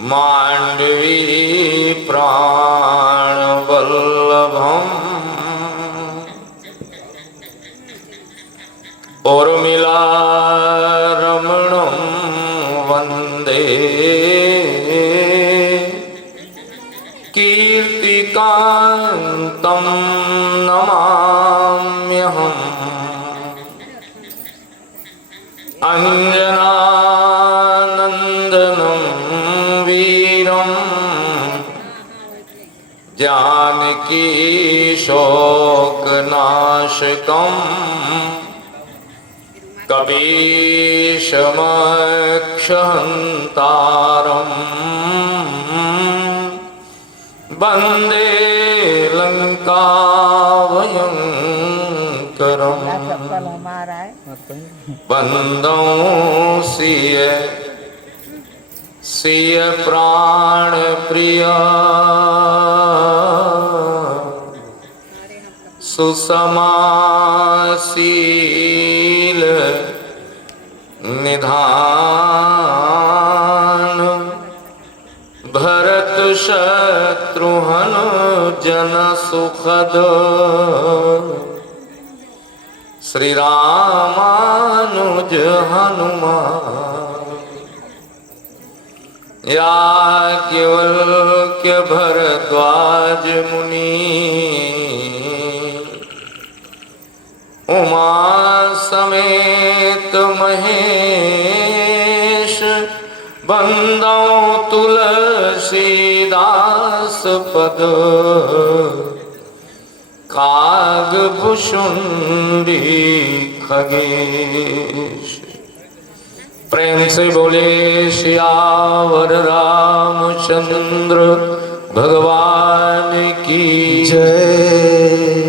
मांडवी प्राणवल्लभम् उर्मिला रमणं वन्दे कीर्तिकान्तं नमाम्यहम् अंजनानंदनं वीरं जानकी शोकनाशकम् कपीशमक्षहन्तारम् वन्दे लंकाभयंकरम् बंदो सिय प्राण प्रिय सुसमाशील निधान भरत शत्रुघ्न जन सुखद श्री रामानुज हनुमान याज्ञवल्क्य भरद्वाज मुनि उमा समेत महेश बंदौ तुलसीदास पद कागभूषुंडी खगेश। प्रेम से बोले सियावर रामचंद्र भगवान की जय।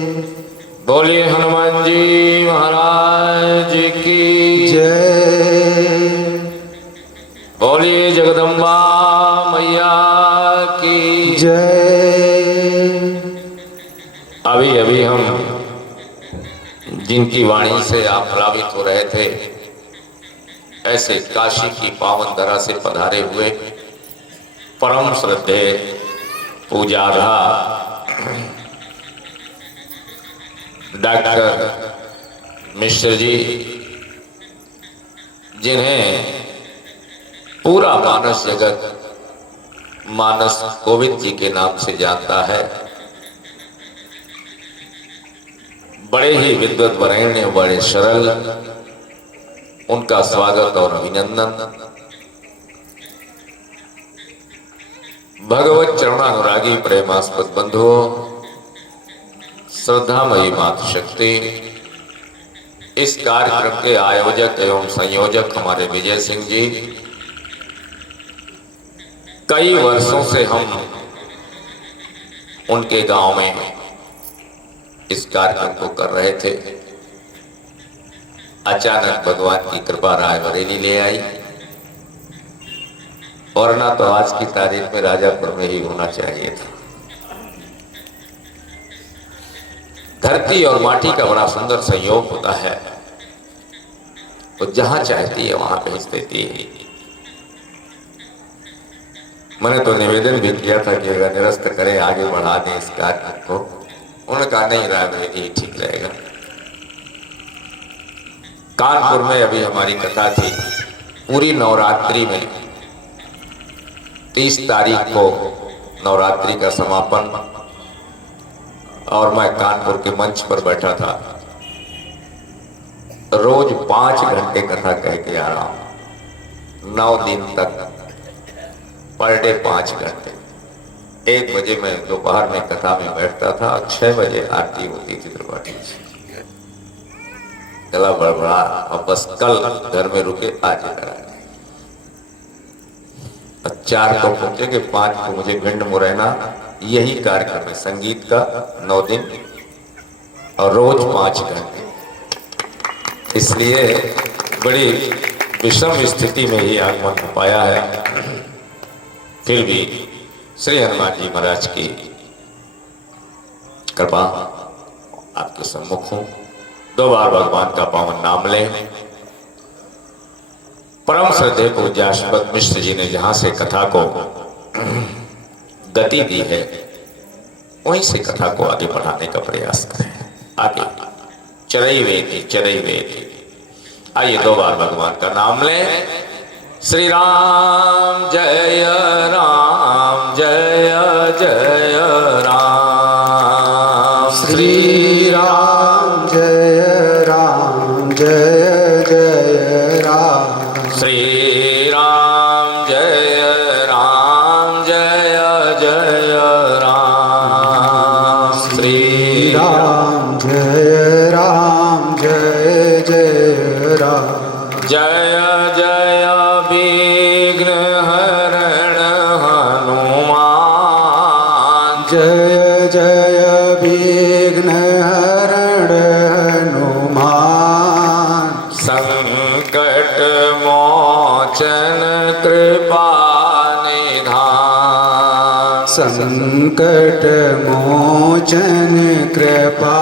बोलिए हनुमान जी महाराज की जय। बोलिए जगदम्बा मैया की जय। अभी अभी हम जिनकी वाणी से आप प्रभावित हो रहे थे, ऐसे काशी की पावन धरा से पधारे हुए परम श्रद्धेय पूजार्हा डॉक्टर मिश्र जी, जिन्हें पूरा मानस जगत मानस गोविंद जी के नाम से जानता है, बड़े ही विद्वत वरेण्य, बड़े सरल, उनका स्वागत और अभिनंदन। भगवत चरणानुरागी प्रेमास्पद बंधुओं, श्रद्धामयी मातृशक्ति, इस कार्यक्रम के आयोजक एवं संयोजक हमारे विजय सिंह जी, कई वर्षों से हम उनके गांव में इस कार्यक्रम को कर रहे थे। अचानक भगवान की कृपा रायबरेली ले आई, और ना तो आज की तारीख में राजापुर में ही होना चाहिए था। धरती और माटी का बड़ा सुंदर संयोग होता है, तो जहां चाहती है वहां भेज देती है। मैंने तो निवेदन भी किया था कि अगर निरस्त करें, आगे बढ़ा दें इस कार्यक्रम को। उन्होंने कहा नहीं, रायबरेली ही ठीक रहेगा। कानपुर में अभी हमारी कथा थी, पूरी नवरात्रि में 30 तारीख को नवरात्रि का समापन, और मैं कानपुर के मंच पर बैठा था। रोज 5 घंटे कथा कह के आ रहा हूं, 9 दिन तक, पर डे 5 घंटे। 1 बजे मैं दोपहर में कथा में बैठता था, 6 बजे आरती होती थी त्रिपाठी जी। गला बड़बड़ा, और बस कल घर में रुके, आज इधर आए। 4 को पहुंचे कि 5 को मुझे भिंड मुरैना यही कार्यक्रम है, संगीत का 9 दिन और रोज 5 घंटे। इसलिए बड़ी विषम स्थिति में ही आगमन हो पाया है। फिर भी श्री हनुमान जी महाराज की कृपा आपके सम्मुख हूं। 2 बार भगवान का पावन नाम लें। परम श्रद्धेय पूज्यास्पद मिश्र जी ने जहां से कथा को गति दी है, वहीं से कथा को आगे बढ़ाने का प्रयास करें। आगे चरई वेदी। आइए 2 बार भगवान का नाम लें। श्री राम जय राम, जय जय राम। श्री राम जय राम, जय जय राम। श्री राम जय राम, जय जय राम। श्री राम जय राम, जय जय राम। जय जय विघ्न हरण हनुमान। जय जय विघ्न हरण हनुमान। संकट मोचन कृपा निधान। संकट मोचन कृपा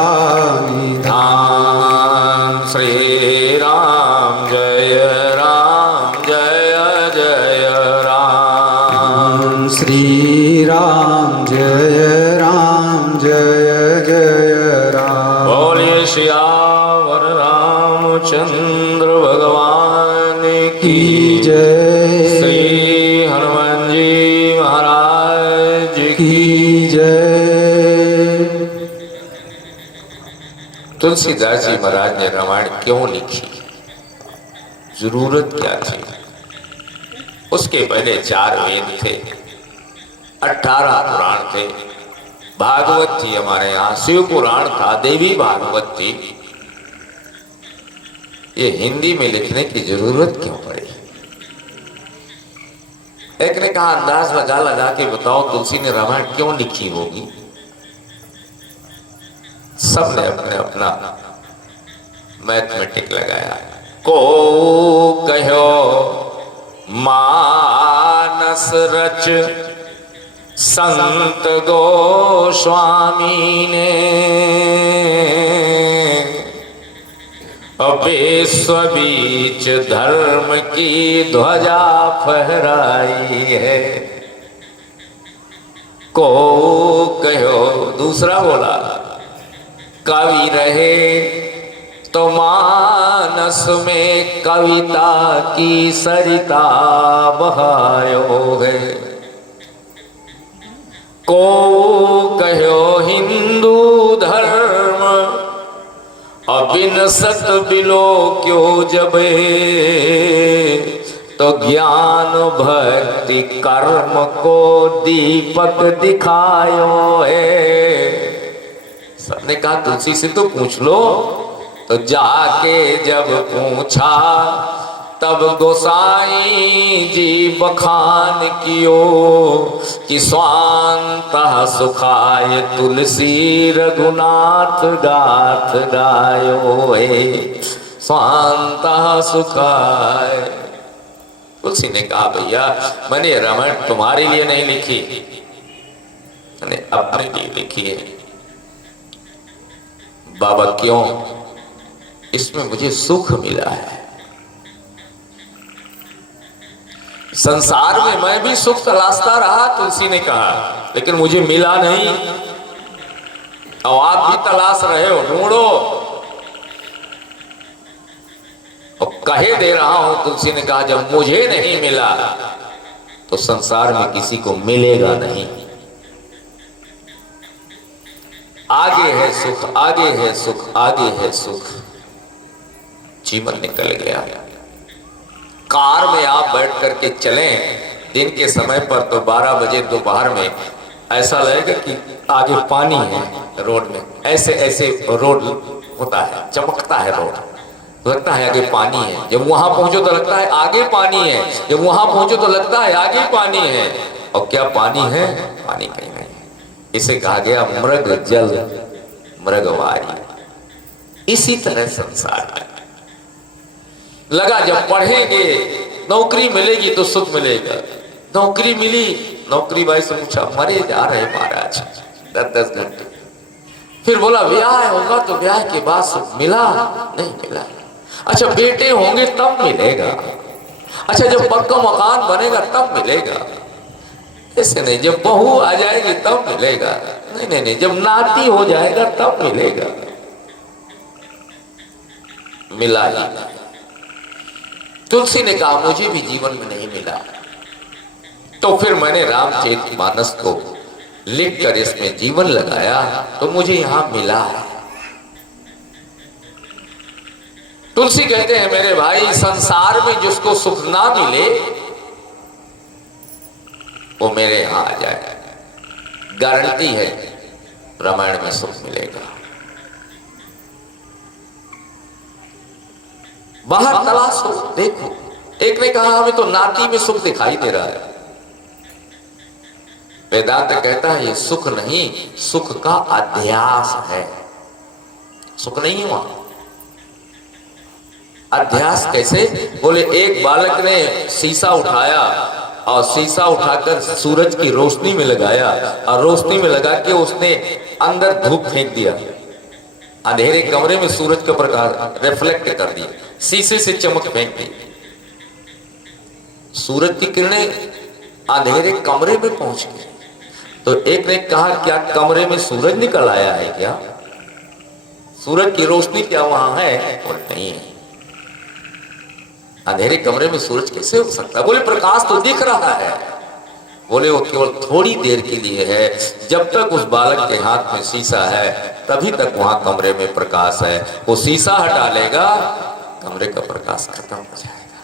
निधान। श्री राम जय राम, जय जय राम। श्री राम जय राम, जय जय राम। बोलिए सियावर रामचंद्र भगवान की जय। श्री हनुमान जी महाराज की जय। तुलसीदास जी महाराज ने रामायण क्यों लिखी, जरूरत क्या थी? उसके पहले 4 वेद थे, 18 पुराण थे, भागवत थी, हमारे यहाँ शिव पुराण था, देवी भागवत थी। ये हिंदी में लिखने की जरूरत क्यों पड़ी? एक ने कहा अंदाज लगा लगा के बताओ तुलसी ने रामायण क्यों लिखी होगी। सबने अपने अपना मैथमेटिक लगाया। को कहो मानस रच संत गोस्वामी ने, विश्व बीच धर्म की ध्वजा फहराई है। को कहो, दूसरा बोला कवि रहे तो मानस में कविता की सरिता बहायो है। को कहो हिंदू धर्म अबिनसत बिलो क्यों जबे, तो ज्ञान भक्ति कर्म को दीपक दिखायो है। सबने कहा तुलसी से तो पूछ लो। तो जाके जब पूछा तब गोसाई जी बखान कियो, कि स्वांत सुखाय तुलसी रघुनाथ गाथ गायो है। स्वांत सुखाय। तुलसी ने कहा भैया मैंने रामायण तुम्हारे लिए नहीं लिखी, मैंने अपने लिए लिखी है। बाबा क्यों? इसमें मुझे सुख मिला है। संसार में मैं भी सुख तलाशता रहा, तुलसी ने कहा, लेकिन मुझे मिला नहीं। और आप भी तलाश रहे हो, ढूंढो। और कहे दे रहा हूं, तुलसी ने कहा जब मुझे नहीं मिला तो संसार में किसी को मिलेगा नहीं। आगे है सुख, आगे है सुख, आगे है सुख। जीवन निकल गया। कार में आप बैठ करके चलें दिन के समय पर तो 12 बजे दोपहर में ऐसा लगेगा कि आगे पानी है रोड में। ऐसे ऐसे रोड होता है, चमकता है रोड, लगता है आगे पानी है। जब वहां पहुंचो तो लगता है आगे पानी है, जब वहां पहुंचो तो लगता है आगे पानी है। और क्या पानी है? पानी कहीं नहीं। इसे कहा गया मृग जल मृगवारी। इसी तरह संसार है। लगा जब पढ़ेंगे नौकरी मिलेगी तो सुख मिलेगा। नौकरी मिली, नौकरी भाई से पूछा, मरे जा रहे महाराज 10-10 घंटे। फिर बोला ब्याह होगा तो ब्याह के बाद सुख मिला? नहीं मिला। अच्छा बेटे होंगे तब मिलेगा। अच्छा जब पक्का मकान बनेगा तब मिलेगा। ऐसे नहीं, जब बहू आ जाएगी तब मिलेगा। नहीं नहीं नहीं, जब नाती हो जाएगा तब मिलेगा। मिला ही नहीं। तुलसी ने कहा मुझे भी जीवन में नहीं मिला, तो फिर मैंने रामचरितमानस को लिखकर इसमें जीवन लगाया तो मुझे यहां मिला है। तुलसी कहते हैं मेरे भाई, संसार में जिसको सुख ना मिले वो मेरे यहां आ जाए, गारंटी है रामायण में सुख मिलेगा। बाहर तलाश हो, देखो। एक ने कहा हमें तो नाती में सुख दिखाई दे रहा है। वेदांत कहता है ये सुख नहीं, सुख का अध्यास है। सुख नहीं है वहां। अध्यास कैसे? बोले एक बालक ने शीशा उठाया और शीशा उठाकर सूरज की रोशनी में लगाया और रोशनी में लगा के उसने अंदर धूप फेंक दिया। अंधेरे कमरे में सूरज का प्रकाश रिफ्लेक्ट कर दिया, शीशे से चमक फेंक दी। सूरज की किरणें अंधेरे कमरे में पहुंच गई। तो एक ने कहा क्या कमरे में सूरज निकल आया है क्या? सूरज की रोशनी क्या वहां है? बोले नहीं है। अंधेरे कमरे में सूरज कैसे हो सकता है? बोले प्रकाश तो दिख रहा है। बोले वो केवल थोड़ी देर के लिए है, जब तक उस बालक के हाथ में शीशा है तभी तक वहां कमरे में प्रकाश है। वो शीशा हटा लेगा, कमरे का प्रकाश खत्म हो जाएगा।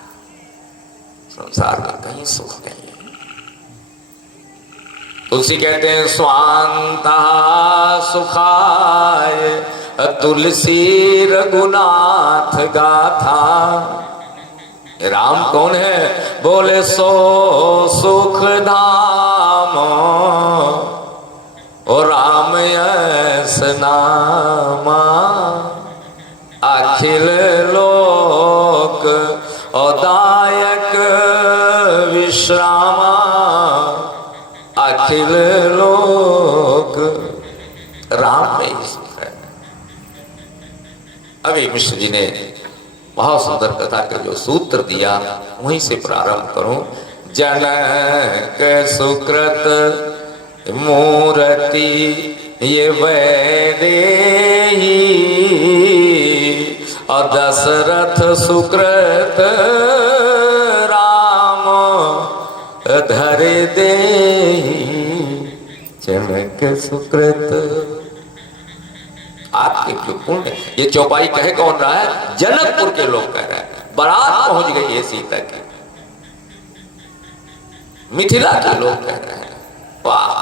संसार में कहीं सुख नहीं है। तुलसी कहते हैं स्वांता सुखाय तुलसी रघुनाथ गाथा। राम कौन है? बोले सो सुख धाम और राम यस नामा। अखिल लोक औदायक विश्रामा। अखिल लोक राम में ही सुख है। अभी मिश्र जी ने बहुत सुंदर कथा का जो सूत्र दिया वहीं से प्रारंभ करूं। जनक सुकृत मूर्ति ये वैदेही और दशरथ सुकृत राम धर देही। जनक सुकृत आपके जो पुण्य, ये चौपाई कहे कौन रहा है? जनकपुर के लोग कह रहे हैं। बारात पहुंच गई है सीता की, मिथिला के लोग कह रहे हैं वाह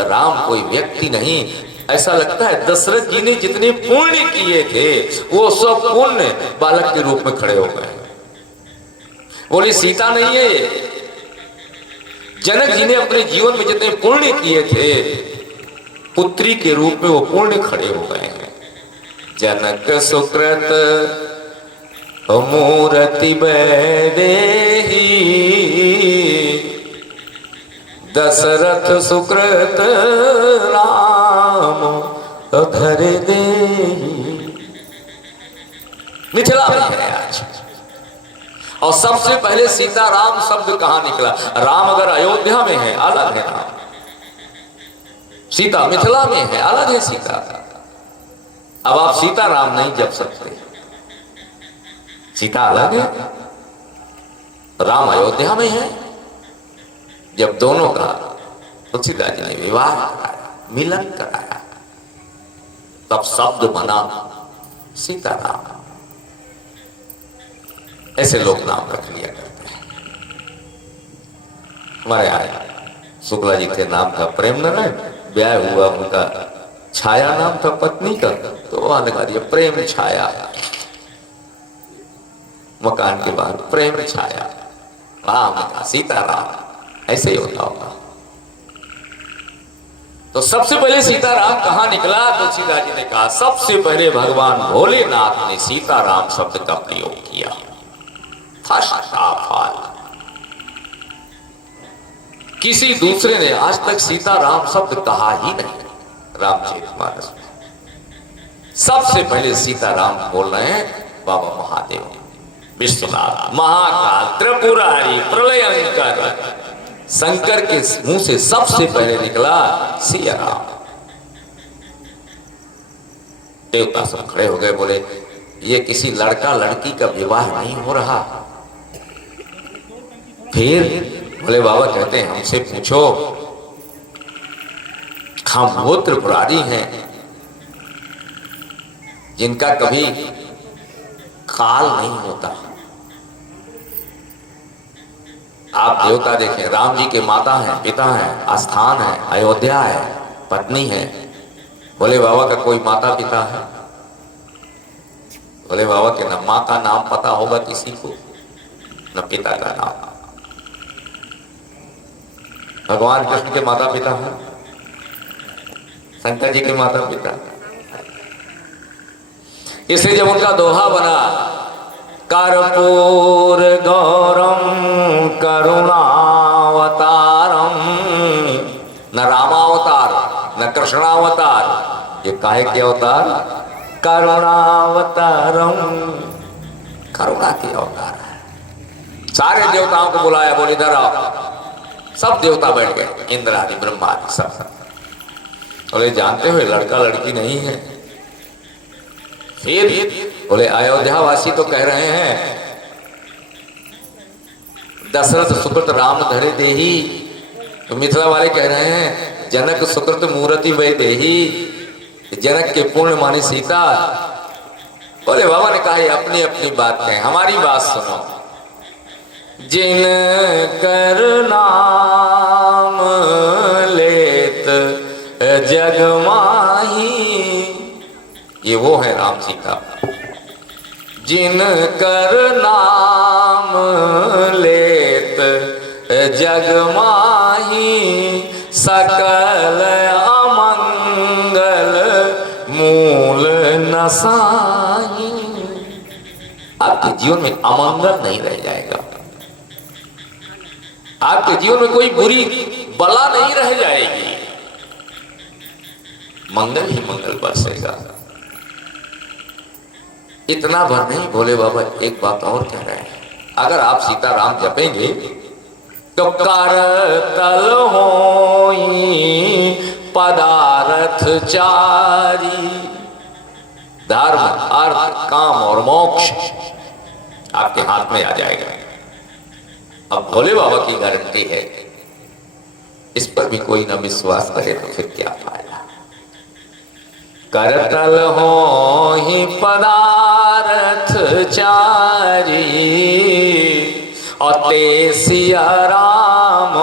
राम कोई व्यक्ति नहीं। ऐसा लगता है दशरथ जी ने जितने पुण्य किए थे वो सब पुण्य बालक के रूप में खड़े हो गए। बोली सीता नहीं है ये, जनक जी ने अपने जीवन में जितने पुण्य किए थे पुत्री के रूप में वो पुण्य खड़े हो गए हैं। जनक सुकृत मूर्ति वैदेही दशरथ सुकृत राम धर देही। मिथिला में है आज। और सबसे पहले सीताराम शब्द कहां निकला? राम अगर अयोध्या में है अलग है राम, सीता मिथिला में है अलग है सीता। अब आप सीताराम नहीं जप सकते, सीता अलग है, राम अयोध्या में है। जब दोनों का तुलसीदास जी ने विवाह कराया, मिलन कराया, तब शब्द बना सीताराम। ऐसे लोग नाम रख लिया करते हैं। हमारे आया शुक्ला जी थे, नाम था प्रेम नारायण। ब्याह हुआ, उनका छाया नाम था पत्नी का, तो वहां लगा दिया प्रेम छाया। मकान के बाहर प्रेम छाया, राम का सीताराम, ऐसे ही होता होगा। तो सबसे पहले सीताराम कहां निकला? तुलसीदास जी ने कहा सबसे पहले भगवान भोलेनाथ ने सीताराम शब्द का प्रयोग किया। किसी दूसरे ने आज तक सीताराम शब्द कहा ही नहीं रामचरितमानस में। सबसे पहले सीताराम बोल रहे हैं बाबा महादेव, विश्वनाथ, महाकाल, त्रिपुरारी, प्रलयंकर, शंकर के मुंह से सबसे पहले निकला सिया राम। देवता सब खड़े हो गए, बोले ये किसी लड़का लड़की का विवाह नहीं हो रहा। फिर बोले बाबा कहते हैं हमसे पूछो, हम वो त्रिपुरारी हैं जिनका कभी काल नहीं होता। आप देवता देखें, राम जी के माता हैं, पिता हैं, आस्थान है, अयोध्या है, पत्नी है। बोले बाबा का कोई माता पिता है? बोले बाबा के न माँ का नाम पता होगा किसी को, न पिता का नाम। भगवान कृष्ण के माता पिता हैं, शंकर जी के माता पिता। इसलिए जब उनका दोहा बना, कर्पूर गौरम करुणावतारम, न रामावतार न कृष्णावतार, ये काहे के अवतार? करुणावतारम, करुणा के अवतार है। सारे देवताओं को बुलाया, बोले इधर आओ। सब देवता बैठ गए, इंद्र आदि ब्रह्मा आदि सब। बोले जानते हो लड़का लड़की नहीं है। फिर बोले अयोध्या वासी तो कह रहे हैं दशरथ सुकृत राम धरे देही, तो मिथिला वाले कह रहे हैं जनक सुकृत मूर्ति वै देही, जनक के पुण्य मानी सीता। बोले बाबा ने कहा अपनी अपनी बात कहें, हमारी बात सुनो। जिन कर नाम लेत जग माही, ये वो है राम सीता। जिन कर नाम लेत जग माही, सकल अमंगल मूल नसाही। आपके जीवन में अमंगल नहीं रह जाएगा, आपके जीवन में कोई बुरी बला नहीं रह जाएगी, मंगल ही मंगल बरसेगा। इतना भर नहीं, भोले बाबा एक बात और कह रहे हैं, अगर आप सीताराम जपेंगे तो करतल होई पदार्थ चारी, धर्म अर्थ काम और मोक्ष आपके हाथ में आ जाएगा। अब भोले बाबा की गारंटी है, इस पर भी कोई न विश्वास करे तो फिर क्या फायदा। करतल होहि पदार्थ चारी, और ते सिया राम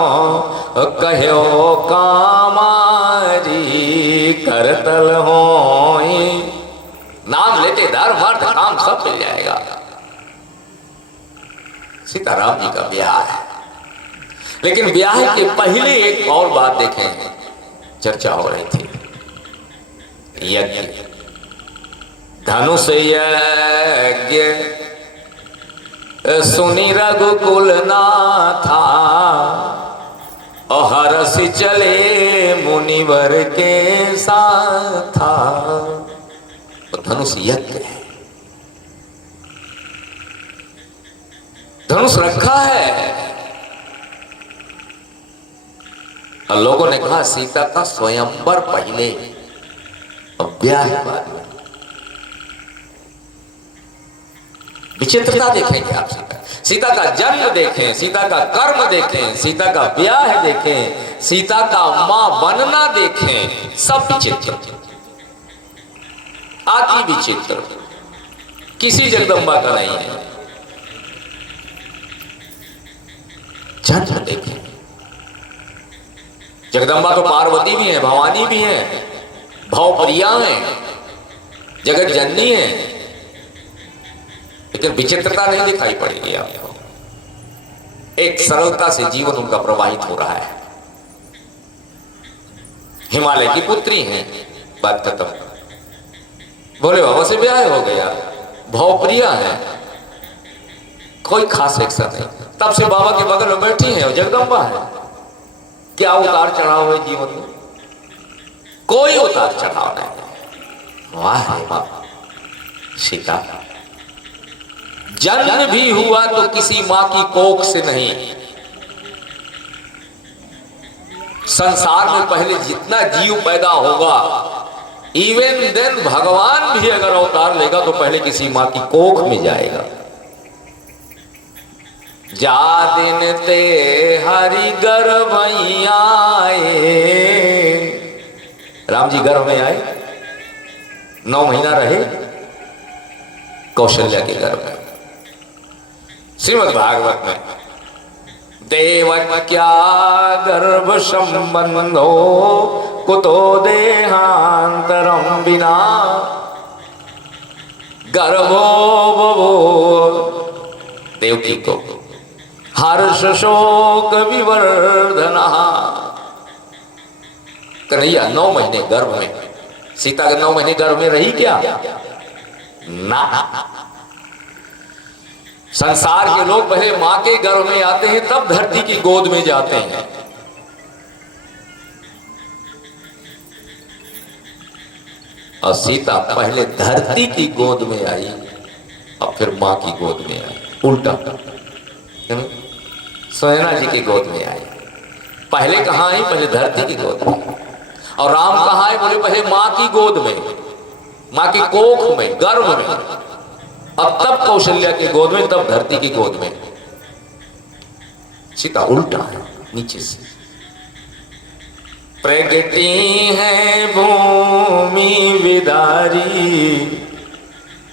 कहो कामारी। करतल होहि, नाम लेते धर्म अर्थ काम सब मिल जाएगा। सीताराम जी का ब्याह है, लेकिन ब्याह के पहले एक और बात देखें, चर्चा हो रही थी यज्ञ, धनुष यज्ञ सुनी रघुकुल नाथा, और हरसि चले मुनिवर के साथा। तो धनुष यज्ञ है, धनुष रखा है। और लोगों ने कहा सीता का स्वयंवर पहले और ब्याह बाद में। विचित्रता देखेंगे आप सीता का जन्म देखें, सीता का कर्म देखें, सीता का ब्याह देखें, सीता का मां बनना देखें, सब विचित्र, अति विचित्र, किसी जगदम्बा का नहीं है। जन्म देखें, जगदम्बा तो पार्वती भी है, भवानी भी है, भवप्रिया है, जगत जननी है, लेकिन विचित्रता नहीं दिखाई पड़ेगी आपको। एक सरलता से जीवन उनका प्रवाहित हो रहा है। हिमालय की पुत्री हैं, बात खत्म। भोले बाबा से ब्याह हो गया, भवप्रिया है, कोई खास एक्शन नहीं। तब से बाबा के बगल में बैठी है और जगदम्बा है। क्या उतार चढ़ाव है जीवन में? कोई उतार चढ़ाव नहीं। वाह वाह, सीता जन्म भी हुआ तो किसी मां की कोख से नहीं, संसार में पहले जितना जीव पैदा होगा, इवन देन भगवान भी अगर अवतार लेगा तो पहले किसी मां की कोख में जाएगा। जा दिन ते हरि गर्भ आए, राम जी गर्भ में आए, 9 महीना रहे कौशल्या के गर्भ में। श्रीमद् भागवत में देवक्या गर्भ संबंधो कुतो देहांतरम बिना गर्भो बभो, देवकी को हर्ष शोक विवर्धना। कन्हैया 9 महीने गर्भ में, सीता के 9 महीने गर्भ में रही क्या? ना। संसार के लोग पहले मां के गर्भ में आते हैं, तब धरती की गोद में जाते हैं। और सीता पहले धरती की गोद में आई और फिर मां की गोद में आई, उल्टा। सोयना जी की गोद में आई। पहले कहां आई? पहले धरती की गोद में। और राम कहां आए? बोले पहले मां की गोद में, मां की कोख में, गर्भ में, अब तब कौशल्या की गोद में, तब धरती की गोद में। सीता उल्टा है, नीचे से। प्रगति है भूमि विदारी,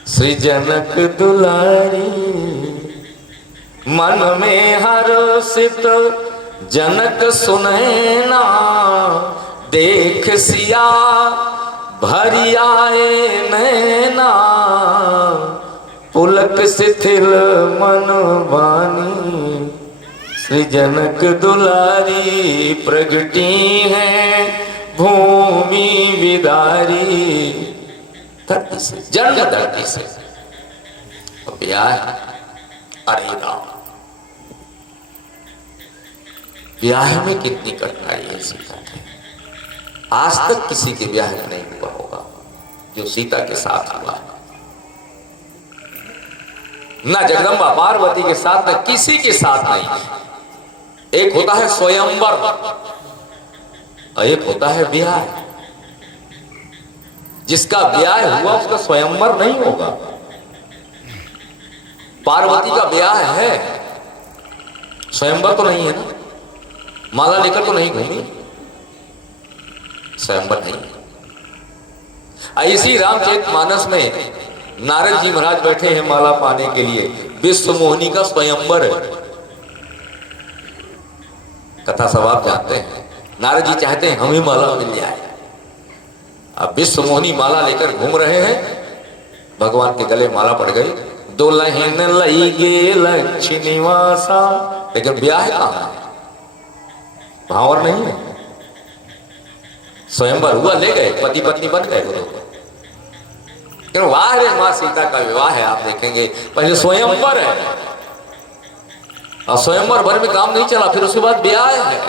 सृजनक दुलारी, मन में हर्षित जनक सुनैना, देख सिया भरी आए नैना, पुलक शिथिल मन बानी, सृजनक दुलारी, प्रगटी है भूमि विदारी। धरती से, जन्म धरती से। ब्याह, अरे राम, ब्याह में कितनी कठिनाई है सीता के। आज तक किसी के ब्याह में नहीं हुआ होगा जो सीता के साथ हुआ। ना जगदम्बा पार्वती के साथ, ना किसी के साथ नहीं। एक होता है स्वयंवर और एक होता है ब्याह। जिसका ब्याह हुआ उसका स्वयंवर नहीं होगा। पार्वती का ब्याह है, स्वयंवर तो नहीं है ना, माला लेकर तो नहीं घूमी, स्वयंवर नहीं है। इसी रामचरितमानस में नारद जी महाराज बैठे हैं माला पाने के लिए, विश्व मोहिनी का स्वयंवर है। कथा सब आप जानते हैं। नारद जी चाहते हैं हम ही माला मिल जाए। अब विश्व मोहिनी माला लेकर घूम रहे हैं, भगवान के गले माला पड़ गई। दुल्हन लई गे लक्ष्मी वासा, लेकिन ब्याह कहां है? भावर नहीं है। स्वयंवर हुआ, ले गए, पति पत्नी बन गए वो लोग। वाह रे मां सीता का विवाह है, आप देखेंगे पहले स्वयंवर है और स्वयंवर भर में काम नहीं चला, फिर उसके बाद ब्याह है।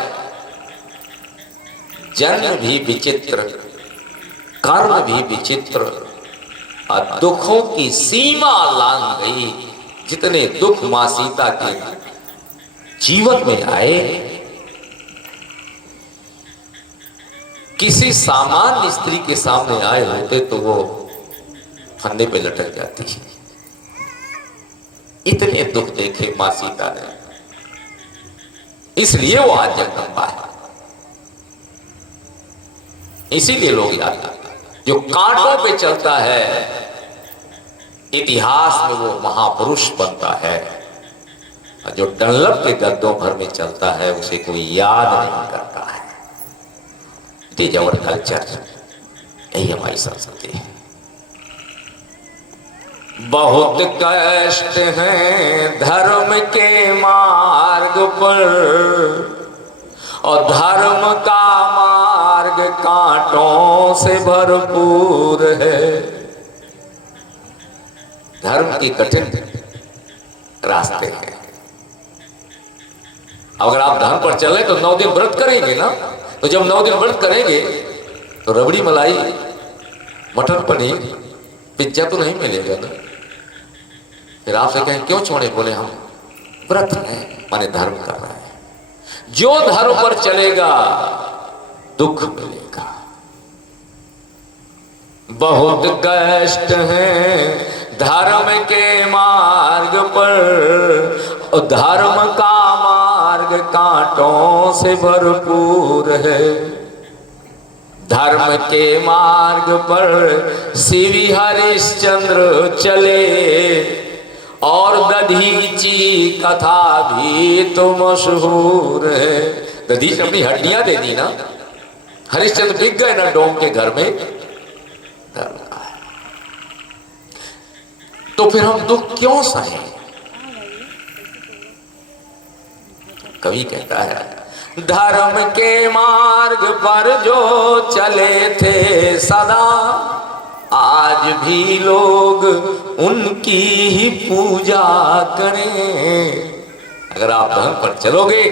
जन्म भी विचित्र, कर्म भी विचित्र और दुखों की सीमा लांघ गई। जितने दुख मां सीता के जीवन में आए, किसी सामान्य स्त्री के सामने आए होते तो वो फंदे पे लटक जाती है। इतने दुख देखे मां सीता ने, इसलिए वो आज जगदम्बा है। इसीलिए लोग याद करते हैं, जो कांटों पे चलता है इतिहास में वो महापुरुष बनता है, और जो डंलप के गद्दों भर में चलता है उसे कोई याद नहीं करता है। इट इज आवर कल्चर, यही हमारी संस्कृति है। बहुत कष्ट हैं धर्म के मार्ग पर, और धर्म का मार्ग कांटों से भरपूर है। धर्म की कठिन रास्ते हैं। अगर आप धर्म पर चले तो 9 दिन व्रत करेंगे ना, तो जब 9 दिन व्रत करेंगे तो रबड़ी मलाई, मटर पनीर, पिज्जा तो नहीं मिलेगा ना। फिर आपसे कहें क्यों छोड़े? बोले हम व्रत है, माने धर्म कर रहे हैं। जो धर्म पर चलेगा दुख मिलेगा। बहुत कष्ट है धर्म के मार्ग पर, और धर्म का मार्ग कांटों से भरपूर है। धर्म के मार्ग पर श्री हरिश्चंद्र चले, और दधीची कथा भी तो मशहूर है। दधीच अपनी हड्डियां दे दी ना, हरिश्चंद्र बिक गए ना डोम के घर में। धर्म का है तो फिर हम दुख क्यों सहे? कवि कहता है, धर्म के मार्ग पर जो चले थे सदा, आज भी लोग उनकी ही पूजा करें। अगर आप धर्म पर चलोगे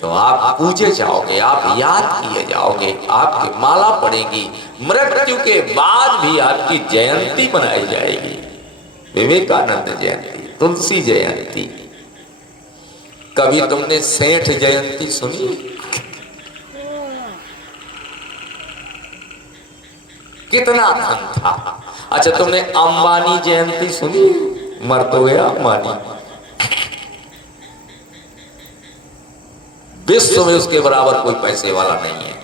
तो आप पूजे जाओगे, आप याद किए जाओगे, आपकी माला पड़ेगी, मृत्यु के बाद भी आपकी जयंती मनाई जाएगी। विवेकानंद जयंती, तुलसी जयंती। कभी तुमने सेठ जयंती सुनी? कितना धन था। अच्छा, तुमने अंबानी जयंती सुनी? मर तो गया अंबानी, विश्व में उसके बराबर कोई पैसे वाला नहीं है,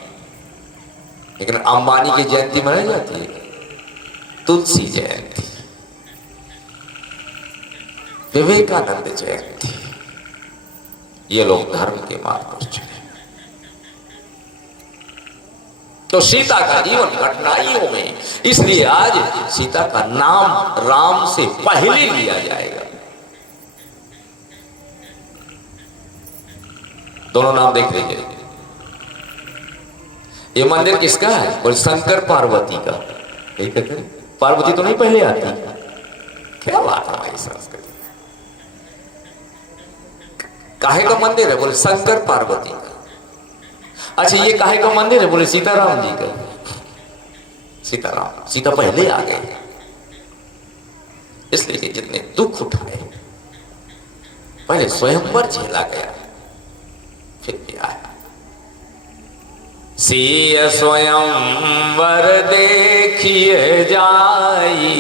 लेकिन अंबानी की जयंती मनाई जाती है, तुलसी जयंती, विवेकानंद जयंती। ये लोग धर्म के मार्ग पर चले। तो सीता का जीवन कठिनाइयों में, इसलिए आज सीता का नाम राम से पहले लिया जाएगा। दोनों नाम देख लीजिए। ये मंदिर किसका है? बोले शंकर पार्वती का। पार्वती तो नहीं पहले आती? क्या बात है हमारी संस्कृति। काहे का मंदिर है? बोले शंकर पार्वती का। अच्छा, ये काहे का मंदिर है? बोले सीताराम जी का। सीताराम, सीता पहले आ गए, इसलिए जितने दुख उठाए, पहले स्वयंवर झेला गया, फिर भी आया। सिय स्वयंवर देखिए जाई,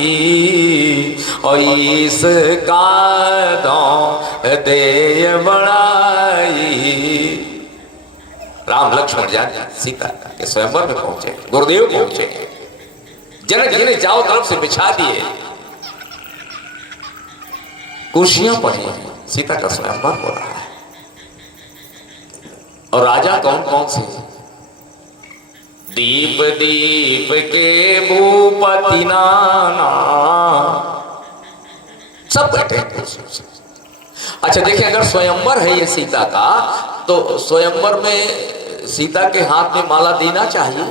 और इसका दो दे बढ़ाई। राम लक्ष्मण जान सीता के स्वयंवर में पहुंचे, गुरुदेव पहुंचे, जनक जी ने चारों तरफ से बिछा दिए, कुर्सियां पड़ी हैं, सीता का स्वयंवर हो रहा है। और राजा कौन कौन से? दीप दीप के भूपति नाना, सब बैठे कुर्सियों से। अच्छा देखिए, अगर स्वयंवर है ये सीता का, तो स्वयंवर में सीता के हाथ में माला देना चाहिए,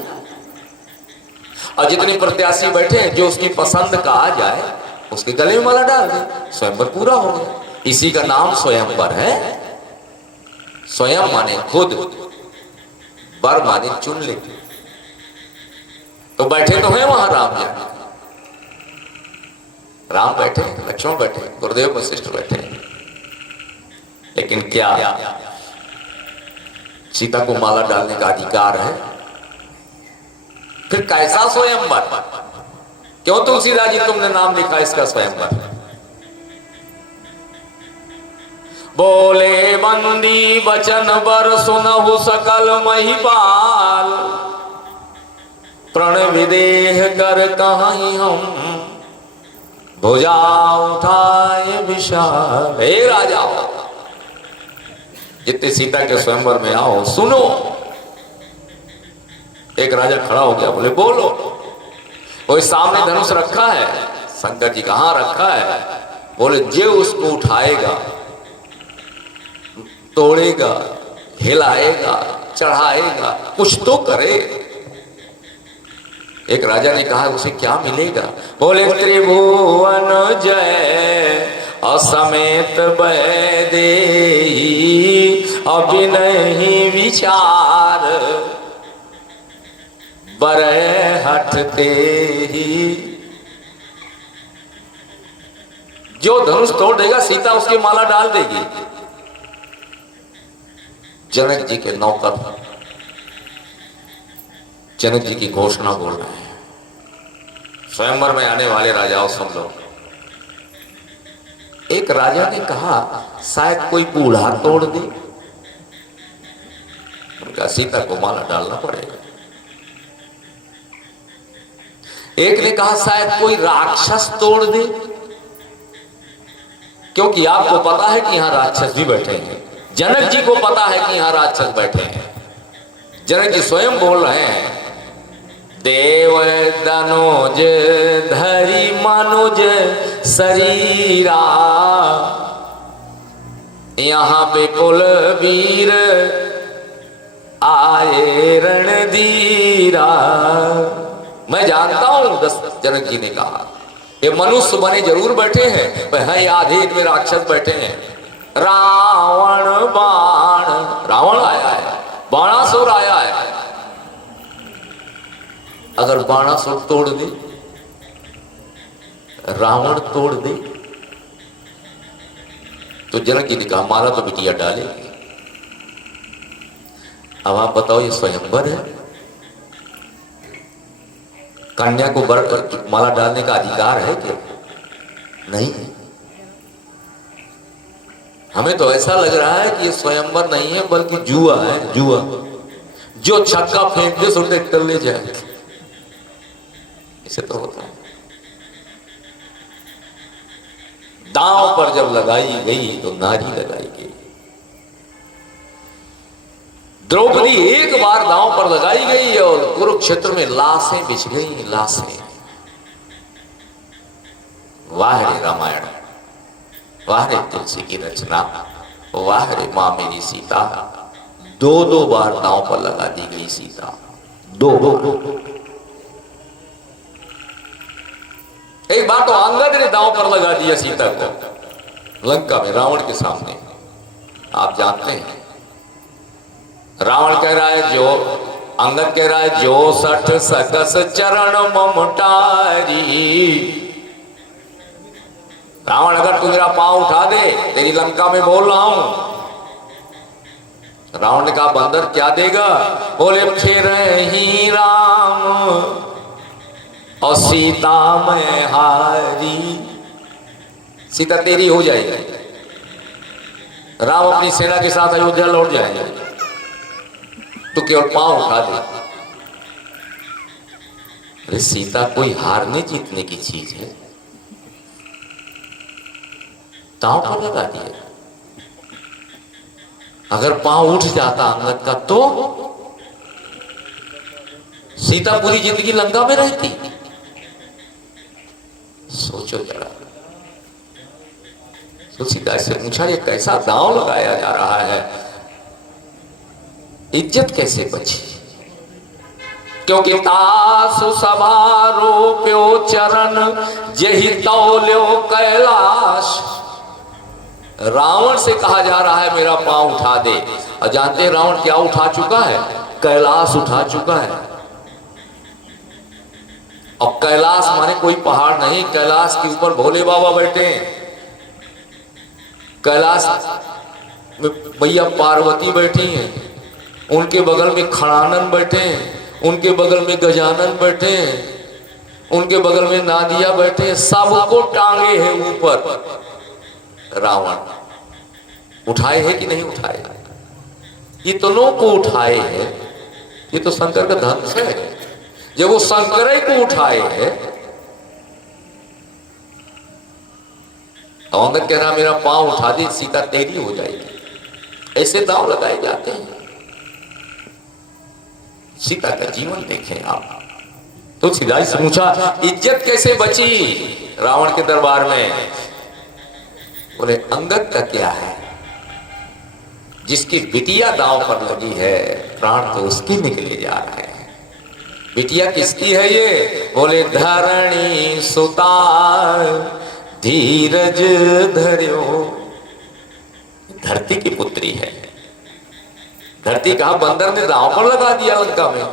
और जितने प्रत्याशी बैठे हैं जो उसकी पसंद का आ जाए उसके गले में माला डाल दे, स्वयंवर पूरा हो गया। इसी का नाम स्वयंवर है। स्वयं माने खुद, वर माने चुन ले। तो बैठे तो हैं वहां राम जी, राम बैठे, लक्ष्मण बैठे, गुरुदेव वशिष्ठ बैठे, लेकिन क्या सीता को माला डालने का अधिकार है? फिर कैसा स्वयंवर? क्यों तुलसीदास जी तुमने नाम लिखा इसका स्वयंवर? बोले बंदी बचन बर सुनहु सकल महिपाल, प्रण विदेह कर कहीं हम भुजा उठाए विशाल। हे राजा, जितने सीता के स्वयंवर में आओ सुनो। एक राजा खड़ा हो गया, बोले बोलो। वो सामने धनुष रखा है, शंकर जी कहाँ रखा है? बोले जो उसको उठाएगा, तोड़ेगा, हिलाएगा, चढ़ाएगा, कुछ तो करे। एक राजा ने कहा उसे क्या मिलेगा? बोले त्रिभुवन जय असमेत बैदेही, अभी नहीं विचार बरे हटते ही। जो धनुष तोड़ देगा सीता उसकी माला डाल देगी। जनक जी के नौकर जनक जी की घोषणा बोल रहे हैं, स्वयंवर में आने वाले राजाओं सुन लो। एक राजा ने कहा शायद कोई बूढ़ा तोड़ दे, उनका सीता को माला डालना पड़ेगा। एक ने कहा शायद कोई राक्षस तोड़ दे, क्योंकि आपको पता है कि यहां राक्षस भी बैठे हैं। जनक जी को पता है कि यहां राक्षस बैठे हैं। जनक जी स्वयं बोल रहे हैं, देव दनुज धरी मनुज शरीरा, यहां पे कुल वीर आए रणधीरा। मैं जानता हूं, जनक जी ने कहा, ये मनुष्य बने जरूर बैठे हैं, पर हैं आधे इनमें राक्षस बैठे हैं। रावण बाण, रावण आया है, बाणासुर आया है। अगर बाणासुर तोड़ दे, रावण तोड़ दे, तो जनक जी ने कहा माला तो बिटिया डालेगी। अब आप बताओ, ये स्वयंवर है, कन्या को माला डालने का अधिकार है क्या? नहीं। हमें तो ऐसा लग रहा है कि ये स्वयंवर नहीं है, बल्कि जुआ है, जुआ। जो छक्का फेंक दे सुनते टल्ले जाए, इसे तो होता है। दांव पर जब लगाई गई तो नारी लगाई गई। द्रौपदी एक बार दांव पर लगाई गई और कुरुक्षेत्र में लाशें बिछ गई, लाशें। वाह रे रामायण, वाह रे तुलसी की रचना, वाह रे मां मेरी सीता। दो दो बार दांव पर लगा दी गई सीता, दो बार। एक बार तो अंगद ने दांव पर लगा दिया सीता को लंका में, रावण के सामने। आप जानते हैं, रावण कह रहा है जो, अंगद कह रहा है जो 60 सकस चरण ममटारी। रावण अगर तू मेरा पांव उठा दे, तेरी लंका में बोल रहा हूं। रावण ने कहा बंदर क्या देगा? बोले फिर ही राम और सीता मैं हारी। सीता तेरी हो जाएगी, राम अपनी सेना के साथ अयोध्या लौट जाएंगे, तो केवल पांव उठा दे। अरे सीता कोई हारने जीतने की चीज है, दांव पर लगा दिया। अगर पांव उठ जाता अंगद का तो सीता पूरी जिंदगी लंका में रहती। सोचो जरा। तुलसीदास से पूछा ये कैसा दांव लगाया जा रहा है, इज्जत कैसे बची? क्योंकि तासु समारोप्यो चरण जहि तौल्यो कैलाश। रावण से कहा जा रहा है मेरा पांव उठा दे, और जानते हैं रावण क्या उठा चुका है? कैलाश उठा चुका है। और कैलाश माने कोई पहाड़ नहीं, कैलाश के ऊपर भोले बाबा बैठे हैं। कैलाश में भैया पार्वती बैठी हैं, उनके बगल में खड़ानन बैठे हैं, उनके बगल में गजानन बैठे हैं, उनके बगल में नादिया बैठे हैं। सबको टांगे हैं ऊपर। रावण उठाए है कि नहीं उठाए? इतनों को उठाए हैं। ये तो शंकर का धनुष है। जब वो शंकर को उठाए है, अंगद कह रहा मेरा पांव उठा दे, सीता तेरी हो जाएगी। ऐसे दांव लगाए जाते हैं। सीता का जीवन देखें आप। तो तुलसीदास से पूछा इज्जत कैसे बची रावण के दरबार में? बोले अंगद का क्या है? जिसकी बिटिया दांव पर लगी है, प्राण तो उसकी निकले जा रहे हैं। बिटिया किसकी है ये? बोले धरणी सुता धीरज धर्यो। धरती की पुत्री है। धरती कहा बंदर ने दांव पर लगा दिया लंका में,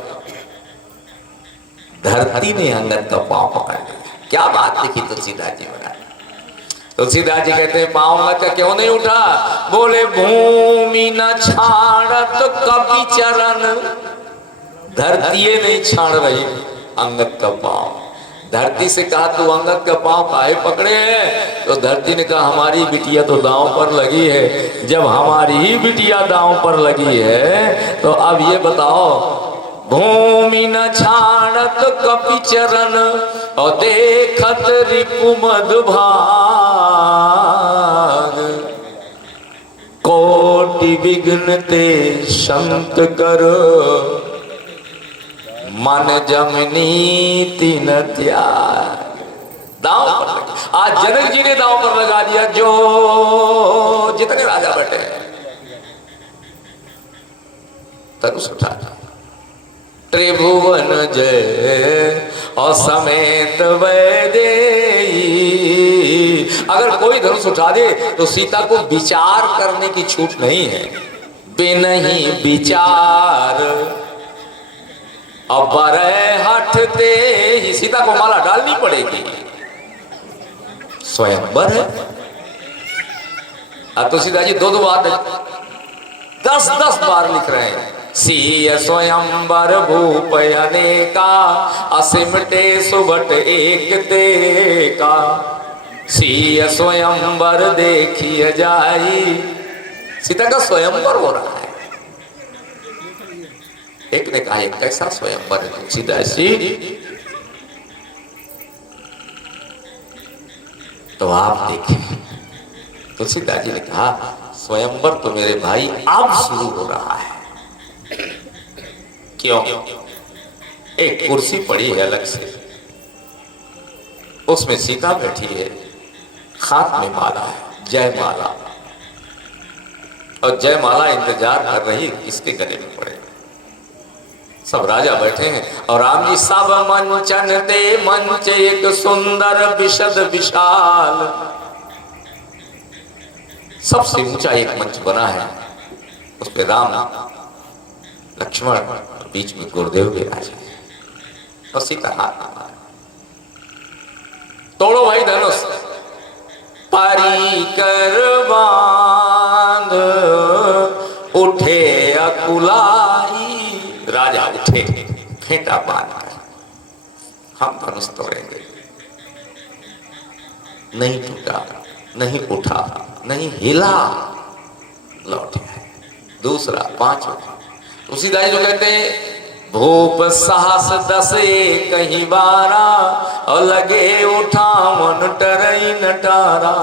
धरती ने अंगद का पांव पकड़ लिया। क्या बात लिखी तुलसीदास जी बनाए। तुलसीदास जी कहते हैं पांव अंगद का क्यों नहीं उठा? बोले भूमि न छाड़त कपि चरण धरती नहीं छाड़ रही अंगद का पांव। धरती से कहा तू अंगद का पांव काहे पकड़े है? तो धरती ने कहा हमारी बिटिया तो दांव पर लगी है। जब हमारी ही बिटिया दांव पर लगी है तो अब ये बताओ, भूमि न छाड़त कपि चरण और देखत रिपु मधुभाग, कोटि विघ्न ते संत करो, मन जमनी तीन त्याग। दांव पर लगा, आज जनक जी ने दांव पर लगा दिया जो जितने राजा बैठे धनुष उठा त्रिभुवन जय और समेत वैदेही। अगर कोई धनुष उठा दे तो सीता को विचार करने की छूट नहीं है। बिनहि विचार अब हटते ही सीता को माला डालनी पड़ेगी। स्वयंवर है। अब तो सीता जी दो बार 10 बार लिख रहे हैं। सीय स्वयंवर भूप अनेका असिमटे सुबट एक ते का, सीय स्वयंवर देखिए जाई। सीता का स्वयंवर हो रहा है। एक ने कहा एक कैसा स्वयंवर है तुलसीदासी? तो आप देखें, तुलसीदास जी ने कहा स्वयंवर तो मेरे भाई अब शुरू हो रहा है। क्यों? एक कुर्सी पड़ी है अलग से, उसमें सीता बैठी है, हाथ में माला है, जयमाला, और जयमाला इंतजार कर रही किसके गले में पड़े। सब राजा बैठे हैं और राम जी सब मंचन ते मंच एक सुंदर विशद विशाल। सबसे ऊंचा एक मंच बना है, उस पे राम लक्ष्मण बीच में गुरुदेव विराजे और सीता हाथ। तोड़ो भाई धनुष, पारी कर बांध उठे अकुलाई। राजा उठे फेंटा बांध कर, हम धनुष तोड़ेंगे। नहीं टूटा, नहीं उठा, नहीं हिला, लौट आए। दूसरा, पांचवा, तुलसीदास जो कहते हैं भूप साहस 10 कहीं बारा और लगे उठा मन टरई नटारा।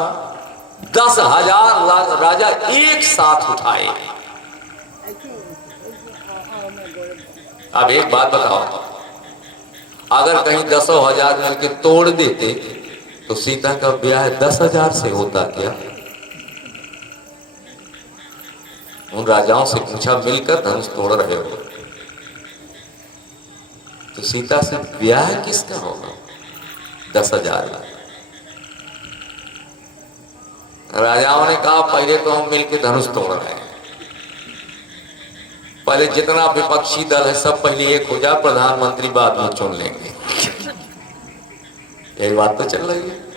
10,000 राजा एक साथ उठाए। अब एक बात बताओ, अगर कहीं 10,000 मिलके तोड़ देते तो सीता का ब्याह 10,000 से होता क्या? उन राजाओं से पूछा, मिलकर धनुष तोड़ रहे हो तो सीता से ब्याह किसका होगा? 10,000। राजाओं ने कहा पहले तो हम मिलकर धनुष तोड़ रहे हैं, पहले जितना विपक्षी दल है सब पहले एक हो जाए, प्रधानमंत्री बाद में चुन लेंगे। यही बात तो चल रही है।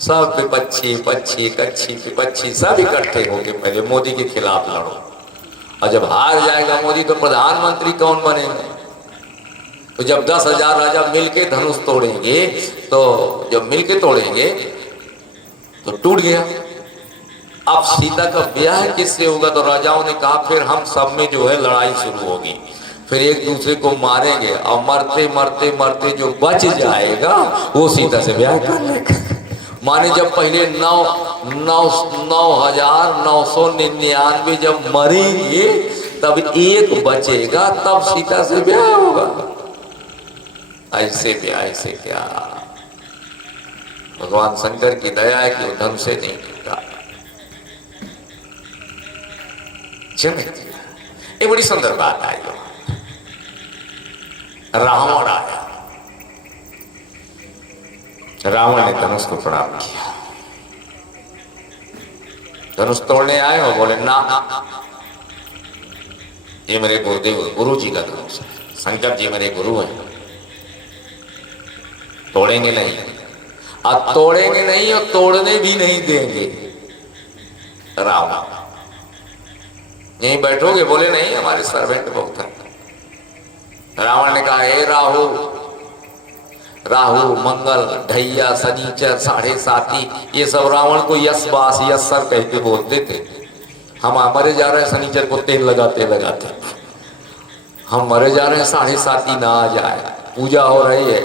सब विपक्षी पक्षी कच्छी विपक्षी सब इकट्ठे होके पहले मोदी के खिलाफ लड़ो, और जब हार जाएगा मोदी तो प्रधानमंत्री कौन बनेगा? तो जब 10,000 राजा मिलके धनुष तोड़ेंगे, तो जब मिलके तोड़ेंगे तो टूट गया। अब सीता का ब्याह किससे होगा? तो राजाओं ने कहा फिर हम सब में जो है लड़ाई शुरू होगी, फिर एक दूसरे को मारेंगे और मरते मरते मरते जो बच जाएगा वो सीता से ब्याह कर लेगा। माने जब पहले 9,999 जब मरेंगे तब एक बचेगा, तब सीता से ब्याह होगा। ऐसे ब्याह से क्या? भगवान शंकर की दया है कि वो धन से नहीं टूटा। ये बड़ी सुंदर बात आई। रावण आया, रावण ने धनुष को प्रणाम किया। धनुष तोड़ने आए और बोले ना, ये मेरे गुरुदेव गुरु जी का धनुष है, शंकर जी मेरे गुरु हैं, तोड़ेंगे नहीं। अब तोड़ेंगे नहीं और तोड़ने भी नहीं देंगे। रावण यहीं बैठोगे? बोले नहीं, हमारे सर्वेंट बहुत हैं, रावण ने कहा, हे राहु, राहु, मंगल, ढैया, शनिचर, साढ़े साती, ये सब रावण को यस बास यस सर कह के बोलते थे। हम मरे जा रहे हैं शनिचर को तेल लगाते लगाते, हम मरे जा रहे हैं साढ़े साती ना आ जाए, पूजा हो रही है।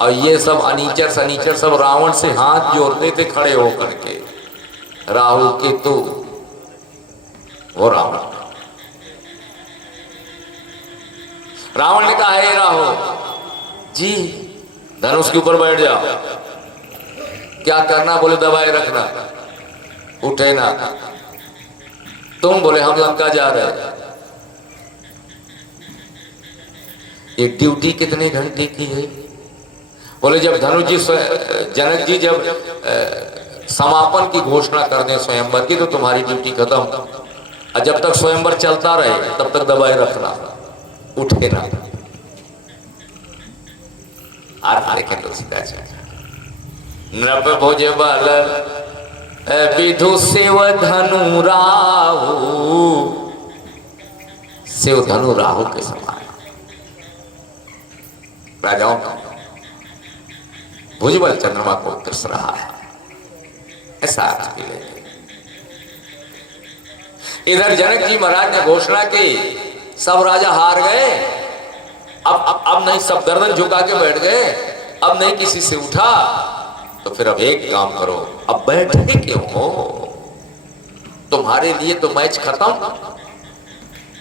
और ये सब अनीचर शनिचर सब रावण से हाथ जोड़ते थे खड़े होकर के, राहु केतु, वो रावण। रावण ने कहा, हे राहु जी, धनुष के ऊपर बैठ जाओ। क्या करना? बोले दबाए रखना, उठे ना। तुम? बोले हम लंका जा रहे हैं। ये ड्यूटी कितने घंटे की है? बोले जब धनुष जी, जनक जी जब समापन की घोषणा कर दें स्वयंवर की, तो तुम्हारी ड्यूटी खत्म। और जब तक स्वयंवर चलता रहे तब तक दबाए रखना, उठे ना। देखें तो सीधा नृप भुज बल विधु शिव धनु राहु, शिव धनु राहु के समान राजाओं का भुजबल चंद्रमा को दृश्य रहा है, ऐसा अर्थ भी लेंगे। इधर जनक जी महाराज ने घोषणा की, सब राजा हार गए। अब नहीं, सब गर्दन झुका के बैठ गए, अब नहीं किसी से उठा। तो फिर अब एक काम करो, अब बैठे क्यों हो? तुम्हारे लिए तो मैच खत्म,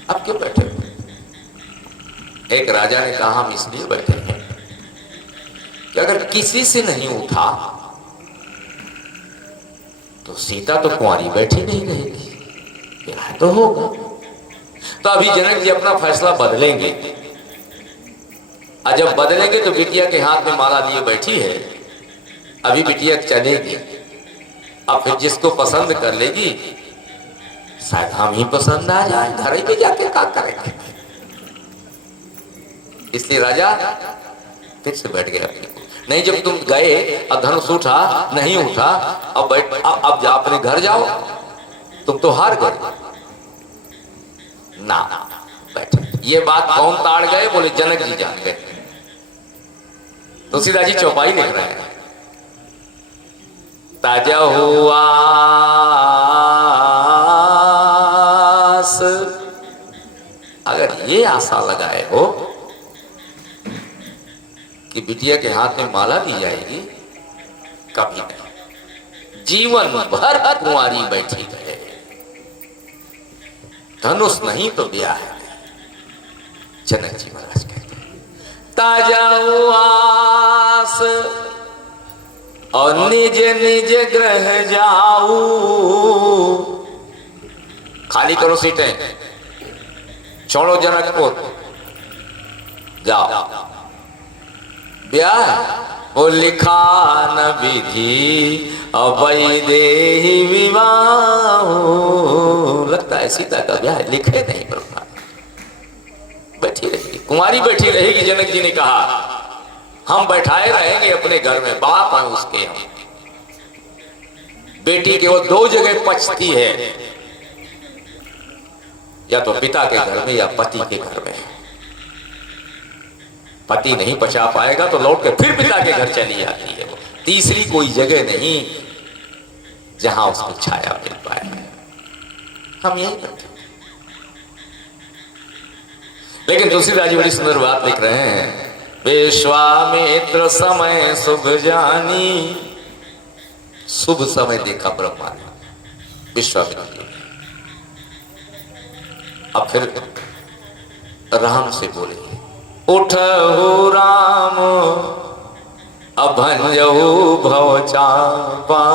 अब क्यों बैठे हो? एक राजा ने कहा, हम इसलिए बैठे हैं कि अगर किसी से नहीं उठा तो सीता तो कुंवारी बैठी नहीं रहेगी, ब्याह तो होगा। तो अभी जनक जी अपना फैसला बदलेंगे, और जब बदलेंगे तो बिटिया के हाथ में माला लिए बैठी है, अभी बिटिया चलेगी, अब फिर जिसको पसंद कर लेगी, शायद हम ही पसंद आ जाए, घर ही पे जाके क्या करेंगे। इसलिए राजा फिर से बैठ गया। नहीं, जब तुम गए और धनुष उठा नहीं उठा, अब बैठ, अब जा अपने घर जाओ, तुम तो हार गए ना, बैठे। ये बात कौन ताड़ गए? बोले जनक जी जान गए। तुलसीदास जी चौपाई लिख रहे हैं, ताजा हुआ अगर ये आशा लगाए हो कि बिटिया के हाथ में माला दी जाएगी, कभी नहीं, जीवन भर कुंवारी बैठी रहे, धनुष नहीं तो ब्याह है। जनक जी महाराज कहते ताजा उआस और निज निज ग्रह जाऊ, खाली करो सीटें, छोड़ो जनकपुर, जाओ ब्याह। वो लिखा न विधि अभय देहि विवाह, लगता है सीता का ब्याह लिखे नहीं, ब्रह्मा बैठी रहेगी, कुंवारी बैठी रहेगी। जनक जी ने कहा हम बैठाए रहेंगे अपने घर में, बाप है उसके हम। बेटी के वो दो जगह पचती है, या तो पिता के घर में या पति के घर में। पति नहीं पचा पाएगा तो लौट के फिर पिता के घर चली जाती है। तीसरी कोई जगह नहीं जहां उसको छाया मिल पाए। हम यही करते हैं। लेकिन तुलसीदास जी बड़ी सुंदर बात लिख रहे हैं, विश्वामित्र समय शुभ जानी, शुभ समय देखा ब्रह्मा ने विश्वामित्र। अब फिर राम से बोले, उठहु राम अभंजहु भव चापा।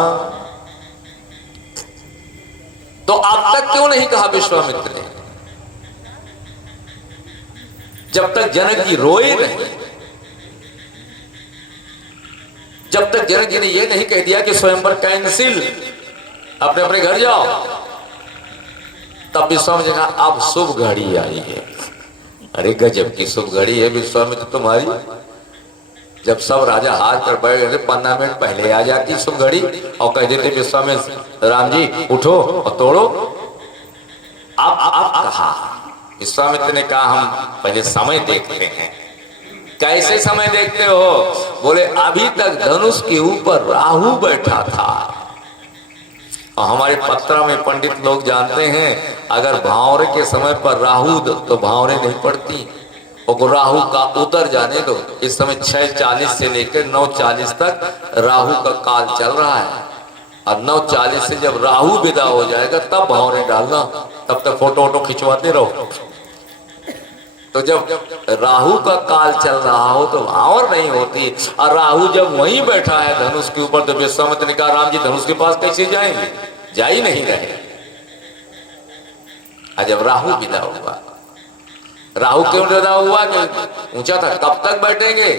तो अब तक क्यों नहीं कहा विश्वामित्र ने? जब तक जनक जी रोए नहीं, जब तक जनक जी ने यह नहीं कह दिया कि स्वयंवर कैंसिल, अपने अपने घर जाओ, तब विश्वामित्र ने कहा अब शुभ घड़ी आई है। अरे गजब की शुभ घड़ी है विश्वामित्र तुम्हारी। जब सब राजा हाथ कर बैठ गए, 15 मिनट पहले आ जाती शुभ घड़ी और कह देते विश्वामित्र राम जी उठो और तोड़ो। अब कहा विश्वामित्र ने कहा हम पहले समय देखते हैं। कैसे समय देखते हो? बोले अभी तक धनुष के ऊपर राहु बैठा था। और हमारे पत्रा में पंडित लोग जानते हैं अगर भावरे के समय पर राहु तो भावरे नहीं पड़ती, और राहु का उतर जाने दो। इस समय 6:40 से लेकर 9:40 तक राहु का काल चल रहा है, और 9:40 से जब राहु विदा हो जाएगा तब भावरे डालना, तब तक फोटो वोटो खिंचवाते रहो। तो जब राहु का काल चल रहा हो तो भावर नहीं होती, और राहु जब वहीं बैठा है धनुष के ऊपर, तो विश्वामित्र ने कहा राम जी धनुष के पास कैसे जाएंगे? जा ही नहीं रहे। और जब राहु विदा हुआ, राहु क्यों विदा हुआ? कि ऊंचा था, कब तक बैठेंगे?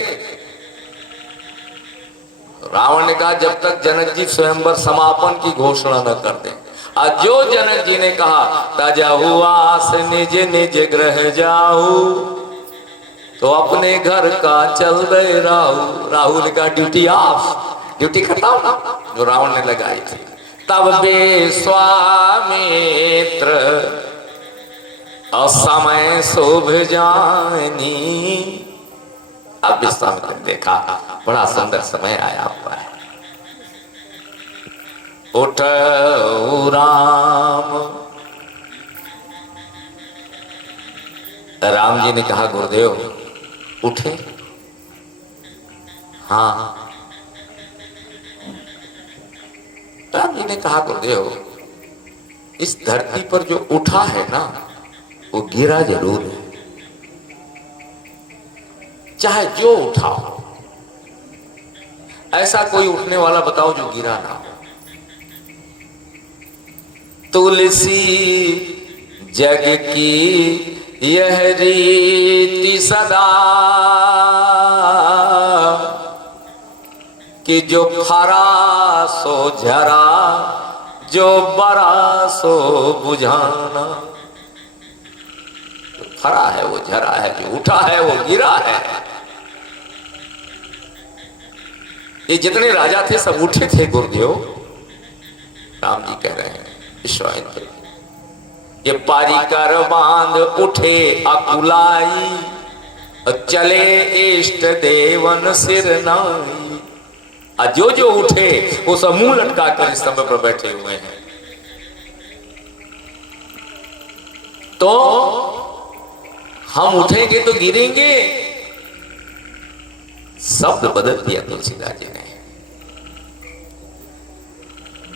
रावण ने कहा जब तक जनक जी स्वयंवर समापन की घोषणा न कर दें। और जो जनक जी ने कहा ताजा हुआ से निज निज ग्रह जाऊ, तो अपने घर का चल गए राहु। राहु ने कहा ड्यूटी ऑफ, ड्यूटी खत्म, जो रावण ने लगाई थी। तब विश्वामित्र असमय शुभ जानी। अब विश्वामित्र ने देखा बड़ा सुंदर समय आया हुआ है। उठ राम, राम जी ने कहा गुरुदेव उठे? हाँ। राम जी ने कहा गुरुदेव इस धरती पर जो उठा है ना वो गिरा जरूर है, चाहे जो उठाओ। ऐसा कोई उठने वाला बताओ जो गिरा ना हो। तुलसी जग की यह रीति सदा, कि जो फरा सो झरा, जो बरा सो बुझाना। जो फरा है वो झरा है, जो उठा है वो गिरा है। ये जितने राजा थे सब उठे थे गुरुदेव। राम जी कह रहे हैं विश्वामित्र ये पारी कर बांध उठे अकुलाई, चले इष्ट देवन सिर नाई। और जो जो उठे वो सब मुंह लटका कर इस समय पर बैठे हुए हैं। तो हम उठेंगे तो गिरेंगे। शब्द बदल दिया तुलसीदास जी ने।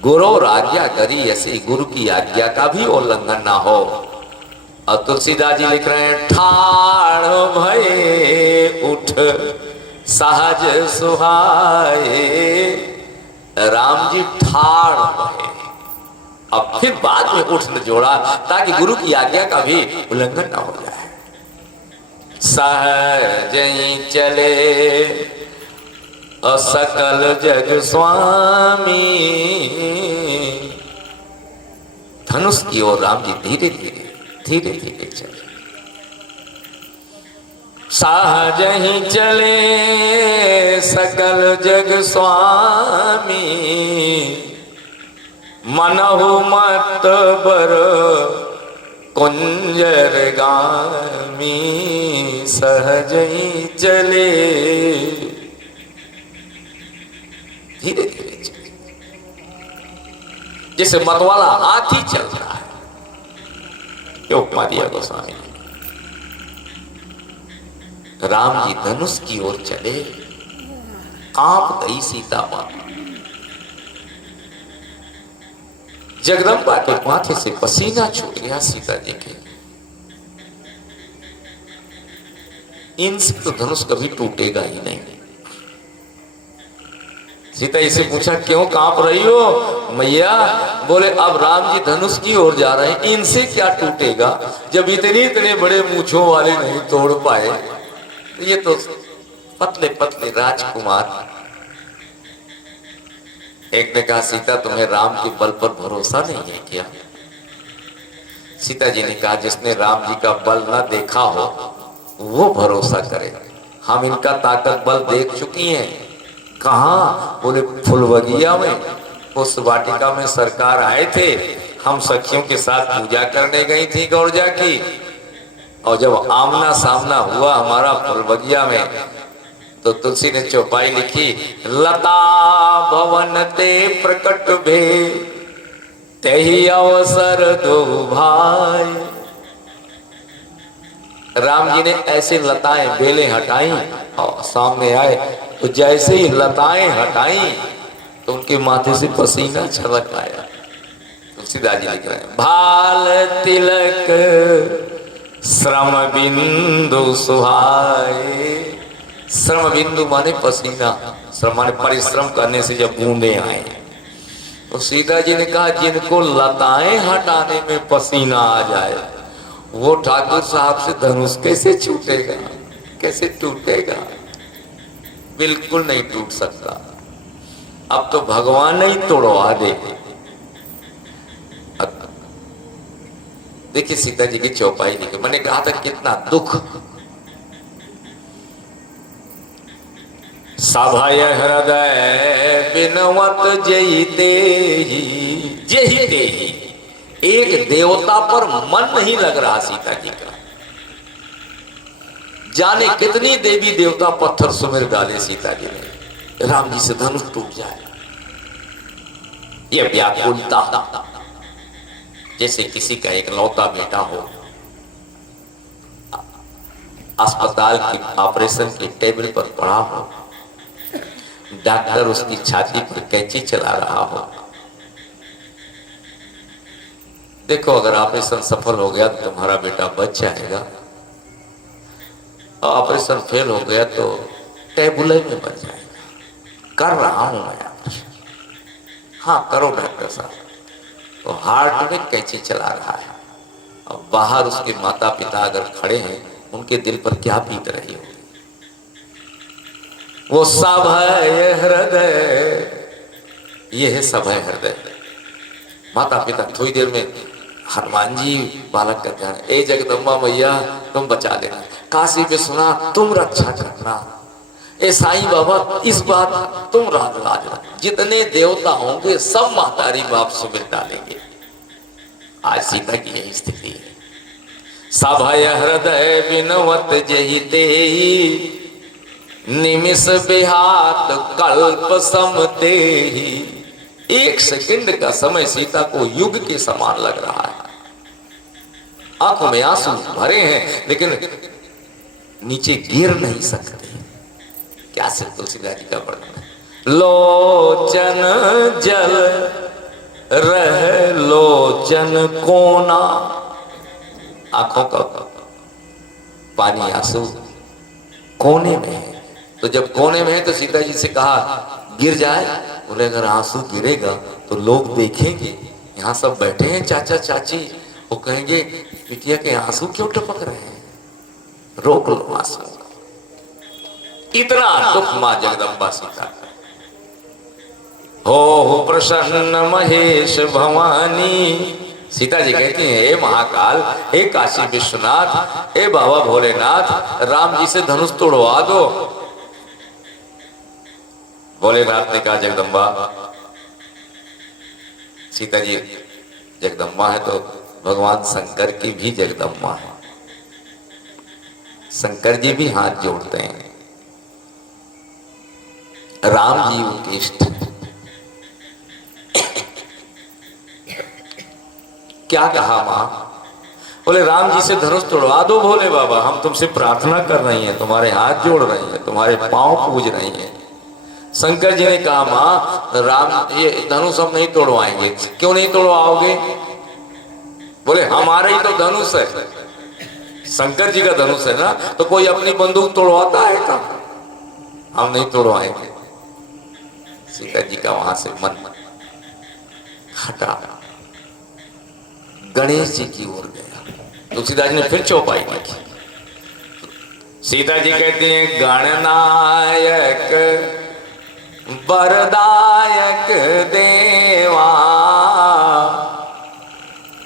गुरु आज्ञा करी ऐसे गुरु की आज्ञा का भी उल्लंघन ना हो। और तुलसीदास जी लिख रहे हैं ठाड़ भये उठ सहज सुहाए। राम जी ठाड़ भये, अब फिर बाद में उठ न जोड़ा ताकि गुरु की आज्ञा का भी उल्लंघन ना हो जाए। सहज ही चले सकल जग स्वामी। धनुष की ओर राम जी धीरे धीरे धीरे धीरे चले। सहज ही चले सकल जग स्वामी। मनहु मत बर कुंजर गामी। सहज ही चले, धीरे धीरे चले, जैसे मतवाला हाथी चल रहा है। ये उपमा दिया गोस्वामी ने। राम जी धनुष की ओर चले, कांप गई सीता माता। जगदम्बा के माथे से पसीना छूट गया सीता जी के। इनसे तो धनुष कभी टूटेगा ही नहीं। सीता इसे पूछा क्यों कांप रही हो मैया? बोले अब राम जी धनुष की ओर जा रहे हैं, इनसे क्या टूटेगा? जब इतने इतने बड़े मूंछों वाले नहीं तोड़ पाए, ये तो पतले पतले राजकुमार। एक ने कहा सीता तुम्हें राम के बल पर भरोसा नहीं है क्या? सीता जी ने कहा जिसने राम जी का बल न देखा हो वो भरोसा करे। हम इनका ताकत बल देख चुकी हैं। कहाँ? बोले फुलबगिया में, उस वाटिका में सरकार आए थे। हम सखियों के साथ पूजा करने गई थी गौरजा की। और जब आमना सामना हुआ हमारा फूल बगिया में, तो तुलसी ने चौपाई लिखी, लता भवन ते प्रकट भे तेहि अवसर दो भाई। राम जी ने ऐसे लताएं बेलें हटाई और सामने आए, तो जैसे ही लताएं हटाई तो उनके माथे से पसीना छलक आया। तुलसीदास जी लिख रहे हैं, भाल तिलक श्रम बिंदु सुहाए। श्रम बिंदु माने पसीना, श्रम माने परिश्रम करने से जब बूंदे आए, तो सीता जी ने कहा जिनको लताएं हटाने में पसीना आ जाए, वो ठाकुर साहब से धनुष कैसे छूटेगा, कैसे टूटेगा? बिल्कुल नहीं टूट सकता। अब तो भगवान ही तोड़वा दे। देखिए सीता जी की चौपाई लिखी, मैंने कहा था कितना दुख। सभय हृदय बिनवत जयते ही। एक देवता पर मन नहीं लग रहा सीता जी का। जाने कितनी देवी देवता पत्थर सुमिर डाले सीता जी ने, राम जी से धनुष टूट जाए। यह व्याकुलता, जैसे किसी का एक लौता बेटा हो, अस्पताल की ऑपरेशन की टेबल पर पड़ा हो, डॉक्टर उसकी छाती पर कैंची चला रहा हो। देखो अगर ऑपरेशन सफल हो गया तो तुम्हारा बेटा बच जाएगा, और ऑपरेशन फेल हो गया तो टेबुल में बच जाएगा। कर रहा हूं मैं ऑपरेशन। हाँ करो डॉक्टर साहब। तो हार्ट में कैंची चला रहा है, और बाहर उसके माता पिता अगर खड़े हैं, उनके दिल पर क्या बीत रही होगी। वो सभय हृदय, ये है सभय हृदय। माता पिता थोड़ी देर में हनुमान जी बालक का ध्यान, ए जगदम्बा मैया तुम बचा लेना, काशी में सुना तुम रक्षा करना, ए साईं बाबा इस बात तुम राज रखना। जितने देवता होंगे सब महतारी बाप सुमिर डालेंगे। आज सीता की यही स्थिति है। सभय हृदय बिनवत जहिते निमिष बिहात कल्प समते ही। एक सेकंड का समय सीता को युग के समान लग रहा है। आंखों में आंसू भरे हैं, लेकिन नीचे गिर नहीं सकते। क्या से तुलसीदास जी का वर्णन है, लोचन जल रह लोचन कोना। आंखों का पानी आंसू कोने में है। तो जब कोने में है तो सीता जी से कहा गिर जाए, बोले अगर आंसू गिरेगा तो लोग देखेंगे, यहाँ सब बैठे हैं चाचा चाची, वो कहेंगे बिटिया के आंसू क्यों टपक रहे हैं, रोक लो आंसू। इतना दुख मां जगदम्बा सीता का। हो प्रसन्न महेश भवानी। सीता जी कहती हैं हे महाकाल, हे काशी विश्वनाथ, हे बाबा भोलेनाथ, राम जी से धनुष तोड़वा दो। भोलेनाथ ने कहा जगदम्बा, सीता जी जगदम्बा है तो भगवान शंकर की भी जगदम्बा है। शंकर जी भी हाथ जोड़ते हैं, राम जी उनके इष्ट। क्या कहा मां? बोले राम जी से धनुष तोड़वा दो भोले बाबा, हम तुमसे प्रार्थना कर रही हैं, तुम्हारे हाथ जोड़ रही हैं, तुम्हारे पांव पूज रही हैं। शंकर जी ने कहा मां राम ये धनुष हम नहीं तोड़वाएंगे। क्यों नहीं तोड़वाओगे? बोले हमारा ही तो धनुष है, शंकर जी का धनुष है ना, तो कोई अपनी बंदूक तोड़वाता है क्या? हम नहीं तोड़वाएंगे। सीता जी का वहां से मन हटा, गणेश जी की ओर गया। तुलसीदास जी ने फिर चौपाई लिखी। सीता जी कहती हैं गणनायक वरदायक देवा,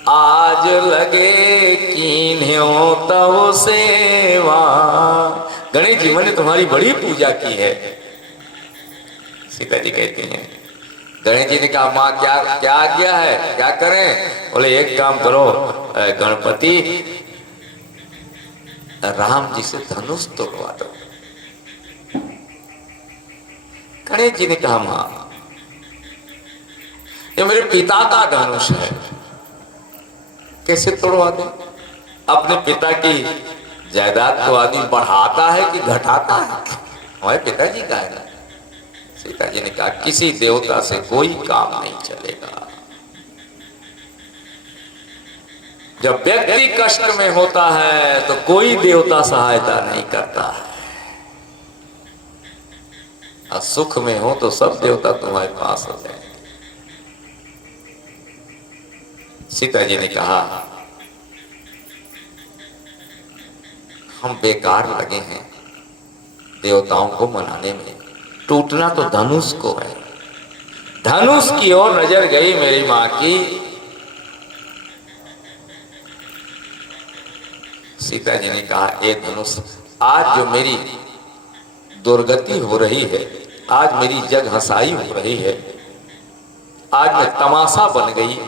आज लगे कीन्ह्यो तव सेवा। गणेश जी मैंने तुम्हारी बड़ी पूजा की है। सीता जी कहती हैं, गणेश जी ने कहा माँ क्या क्या आज्ञा है, क्या करें? बोले एक काम करो गणपति, राम जी से धनुष तोड़वा दो। गणेश जी ने कहा मां, ये मेरे पिता का धनुष है, कैसे तोड़वा दे? अपने पिता की जायदाद को आदमी बढ़ाता है कि घटाता है? हमारे पिताजी का है ना। सीता जी ने कहा किसी देवता से कोई काम नहीं चलेगा। जब व्यक्ति कष्ट में होता है तो कोई देवता सहायता नहीं करता है, और सुख में हो तो सब देवता तुम्हारे पास हो जाए। सीता जी ने कहा हम बेकार लगे हैं देवताओं को मनाने में, टूटना तो धनुष को है। धनुष की ओर नजर गई मेरी मां की। सीता जी ने कहा ए धनुष, आज जो मेरी दुर्गति हो रही है, आज मेरी जग हंसाई हो रही है, आज मैं तमाशा बन गई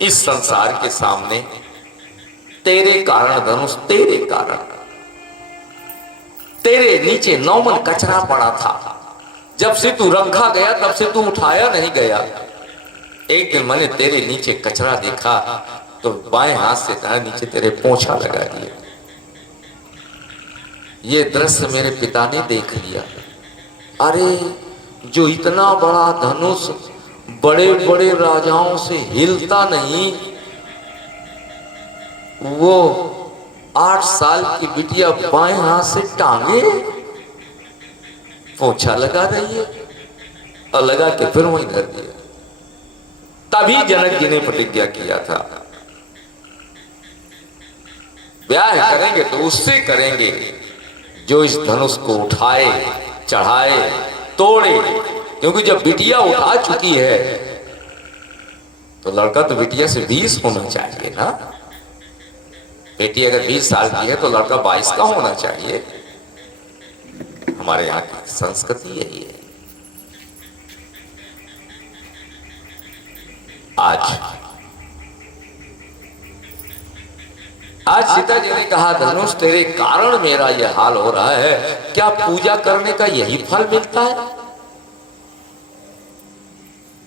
इस संसार के सामने, तेरे कारण धनुष, तेरे कारण। तेरे नीचे नौमन कचरा पड़ा था, जब से तू रखा गया तब से तू उठाया नहीं गया। एक दिन मैंने तेरे नीचे कचरा देखा तो बाएं हाथ से तेरे नीचे तेरे पोंछा लगा दिया। ये दृश्य मेरे पिता ने देख लिया। अरे जो इतना बड़ा धनुष बड़े बड़े राजाओं से हिलता नहीं, वो 8 साल की बिटिया बाएं हाथ से टांगे पोछा लगा रही है, और लगा के फिर वहीं धर दिया। तभी जनक जी ने प्रतिज्ञा किया था ब्याह करेंगे तो उससे करेंगे जो इस धनुष को उठाए, चढ़ाए, तोड़े। क्योंकि जब बिटिया उठा चुकी है तो लड़का तो बिटिया से 20 होना चाहिए ना। बेटी अगर 20 साल की है तो लड़का 22 का होना चाहिए। हमारे यहाँ की संस्कृति यही है। आज सीता जी ने कहा धनुष तेरे कारण मेरा यह हाल हो रहा है, क्या पूजा करने का यही फल मिलता है?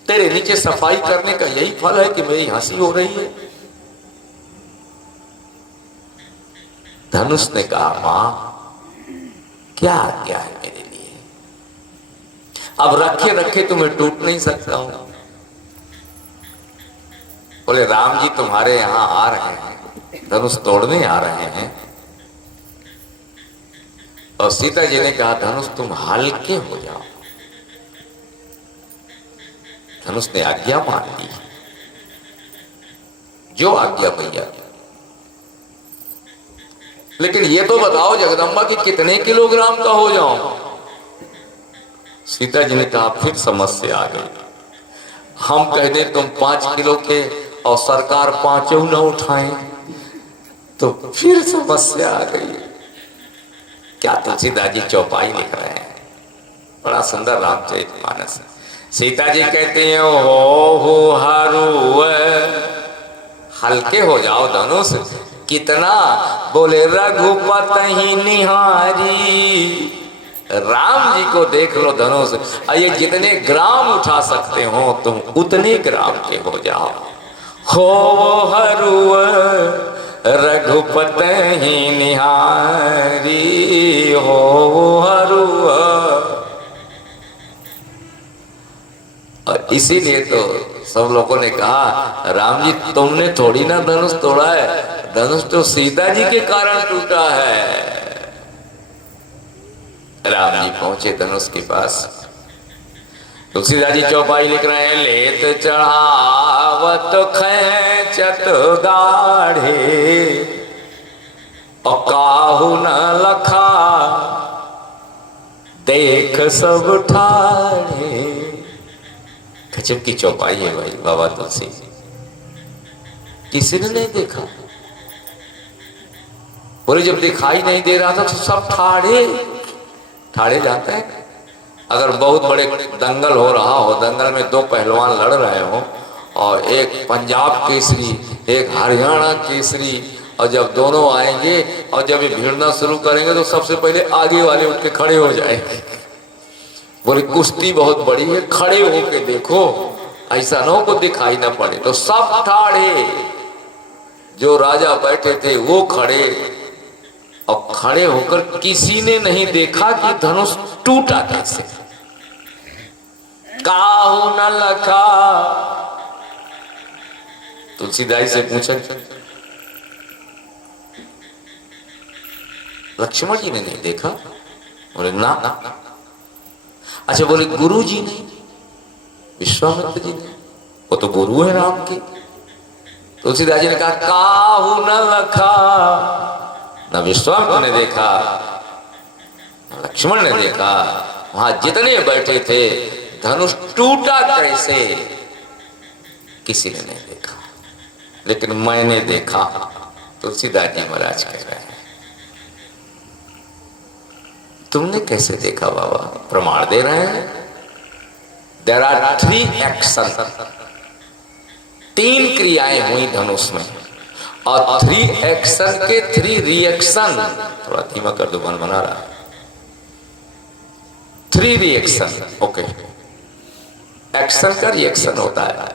तेरे नीचे सफाई करने का यही फल है कि मेरी हंसी हो रही है? धनुष ने कहा मां क्या आज्ञा है मेरे लिए, अब रखे रखे तो मैं टूट नहीं सकता हूं। बोले राम जी तुम्हारे यहां आ रहे हैं, धनुष तोड़ने आ रहे हैं। और सीता जी ने कहा धनुष तुम हल्के हो जाओ। धनुष ने आज्ञा मान ली, जो आज्ञा भैया। लेकिन ये तो बताओ जगदम्बा कि कितने किलोग्राम का हो जाऊं? सीता जी ने कहा फिर समस्या आ गई। हम कह दें तुम 5 किलो के और सरकार 5 न उठाएं तो फिर समस्या आ गई। क्या तुलसीदास जी चौपाई लिख रहे हैं, बड़ा सुंदर रामचरितमानस है। सीता जी कहती हैं हो हारू हल्के हो जाओ धनुष, कितना? बोले रघुपति निहारी, राम जी को देख लो धनुष, ये जितने ग्राम उठा सकते हो तुम उतने ग्राम के हो जाओ। हो हरू रघुपति निहारी, हो हरू। और इसीलिए तो सब लोगों ने कहा राम जी तुमने थोड़ी ना धनुष तोड़ा है, धनुष तो सीता जी के कारण टूटा है। राम जी पहुंचे धनुष के पास। तुलसीदास जी चौपाई लिख रहे हैं लेत चढ़ावत खैचत गाढ़े, और काहू न लखा देख सब ठाढ़े। गजब की चौपाई है भाई बाबा तुलसी, किसी ने नहीं देखा। बोले जब दिखाई नहीं दे रहा था तो सब ठाड़े ठाड़े जाते हैं। अगर बहुत बड़े दंगल हो रहा हो, दंगल में 2 पहलवान लड़ रहे हो, और एक पंजाब केसरी एक हरियाणा केसरी और जब दोनों आएंगे और जब ये भिड़ना शुरू करेंगे तो सबसे पहले आगे वाले उठ के खड़े हो जाएंगे। बोले कुश्ती बहुत बड़ी है, खड़े होके देखो, ऐसा ना हो को दिखाई ना पड़े। तो सब ठाड़े, जो राजा बैठे थे वो खड़े, और खड़े होकर किसी ने नहीं देखा कि धनुष टूटा कैसे। काहू न लखा, तुलसीदास से पूछा, लक्ष्मण जी ने नहीं देखा? बोले ना। अच्छा, बोले गुरु जी ने, विश्वामित्र जी ने, वो तो गुरु है राम के। तुलसीदास जी ने कहा काहू न लखा, न विश्वामित्र ने देखा, न लक्ष्मण ने देखा, वहां जितने बैठे थे धनुष टूटा कैसे किसी ने नहीं देखा, लेकिन मैंने देखा। तुलसीदास जी महाराज कह रहे हैं, तुमने कैसे देखा बाबा? प्रमाण दे रहे हैं। देयर आर 3 एक्शन, 3 क्रियाएं हुई धनुष में, और 3 एक्शन के 3 रिएक्शन। थोड़ा धीमा कर दो, मन बना रहा। 3 रिएक्शन, ओके। एक्शन का रिएक्शन होता है,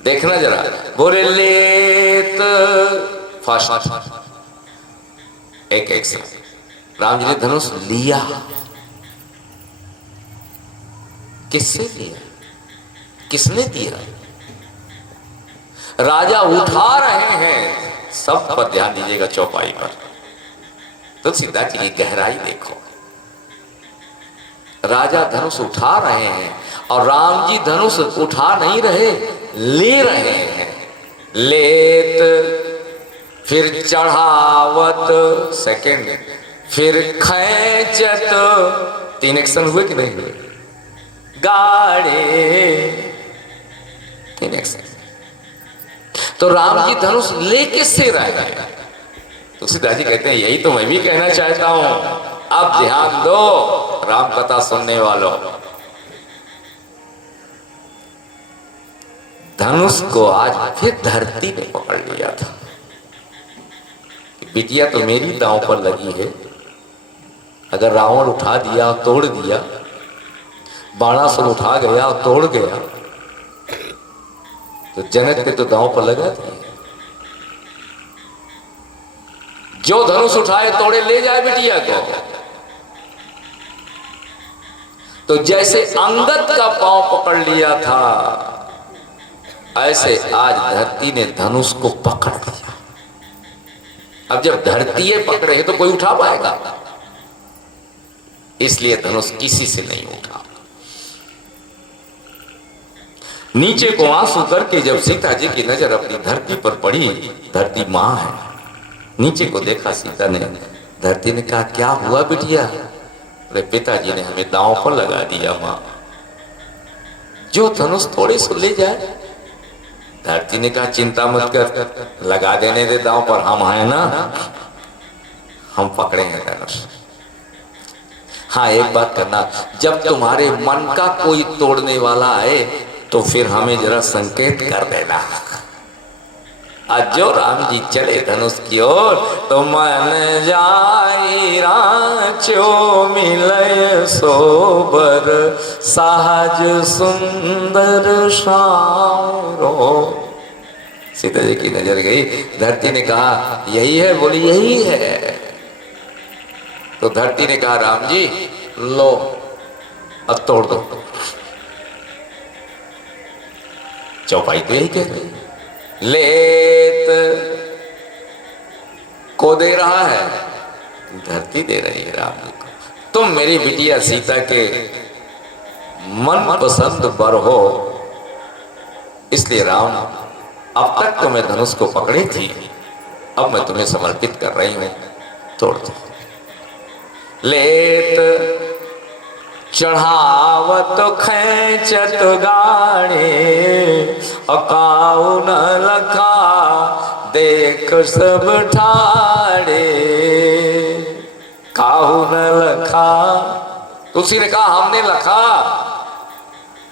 देखना जरा। बोले लेत फर्स्ट, एक एक्शन, राम जी ने धनुष लिया। किससे लिया? किसने दिया? राजा उठा रहे हैं, सब पर ध्यान दीजिएगा चौपाई पर। तुलसीदास जी की गहराई देखो। राजा धनुष उठा रहे हैं और राम जी धनुष उठा नहीं रहे, ले रहे हैं। लेत, फिर चढ़ावत, सेकंड, फिर खैंचत, 3 एक्शन हुए कि नहीं हुए? गाड़े, 3 एक्शन। तो राम जी धनुष लेके से रह गए। तुलसीदास जी कहते हैं यही तो मैं भी कहना चाहता हूं। अब ध्यान दो राम कथा सुनने वालों, धनुष को आज फिर धरती ने पकड़ लिया था। बिटिया तो मेरी दांव पर लगी है, अगर रावण उठा दिया और तोड़ दिया, बाणासुर उठा गया और तोड़ गया, तो जनक के तो दांव पर लगा दिया। जो धनुष उठाए तोड़े ले जाए बिटिया को। तो जैसे अंगद का पांव पकड़ लिया था, ऐसे आज धरती ने धनुष को पकड़ लिया। अब जब धरती पकड़े है तो कोई उठा पाएगा? इसलिए धनुष किसी से नहीं उठा। नीचे को आंसू करके जब सीता जी की नजर अपनी धरती पर पड़ी, धरती मां है, नीचे को देखा सीता ने, धरती ने कहा क्या हुआ बिटिया? अरे पिताजी ने हमें दांव पर लगा दिया मां, जो धनुष थोड़े से ले जाए। धरती ने कहा चिंता मत कर, लगा देने दे दांव पर, हम हैं ना, हम पकड़े हैं धनुष। हाँ एक बात करना, जब तुम्हारे मन का कोई तोड़ने वाला आए तो फिर हमें जरा संकेत कर देना। आज जो राम जी चले धनुष की ओर तो मन जाई रांचो मिलय सोबर सहज सुंदर शारो। सीता जी की नजर गई, धरती ने कहा यही है? बोली यही है। तो धरती ने कहा राम जी लो अब तोड़ दो। चौपाई तो यही कह रही, लेत को दे रहा है, धरती दे रही है राम जी को। तुम मेरी बिटिया सीता के मन पसंद वर हो, इसलिए राम अब तक तो मैं धनुष को पकड़ी थी, अब मैं तुम्हें समर्पित कर रही हूं, तोड़ दो। लेत चढ़ावत खैंचत गाड़े, अकाउ न लखा देख सब ठाड़े। काहू न लखा, तुलसी ने कहा हमने लखा।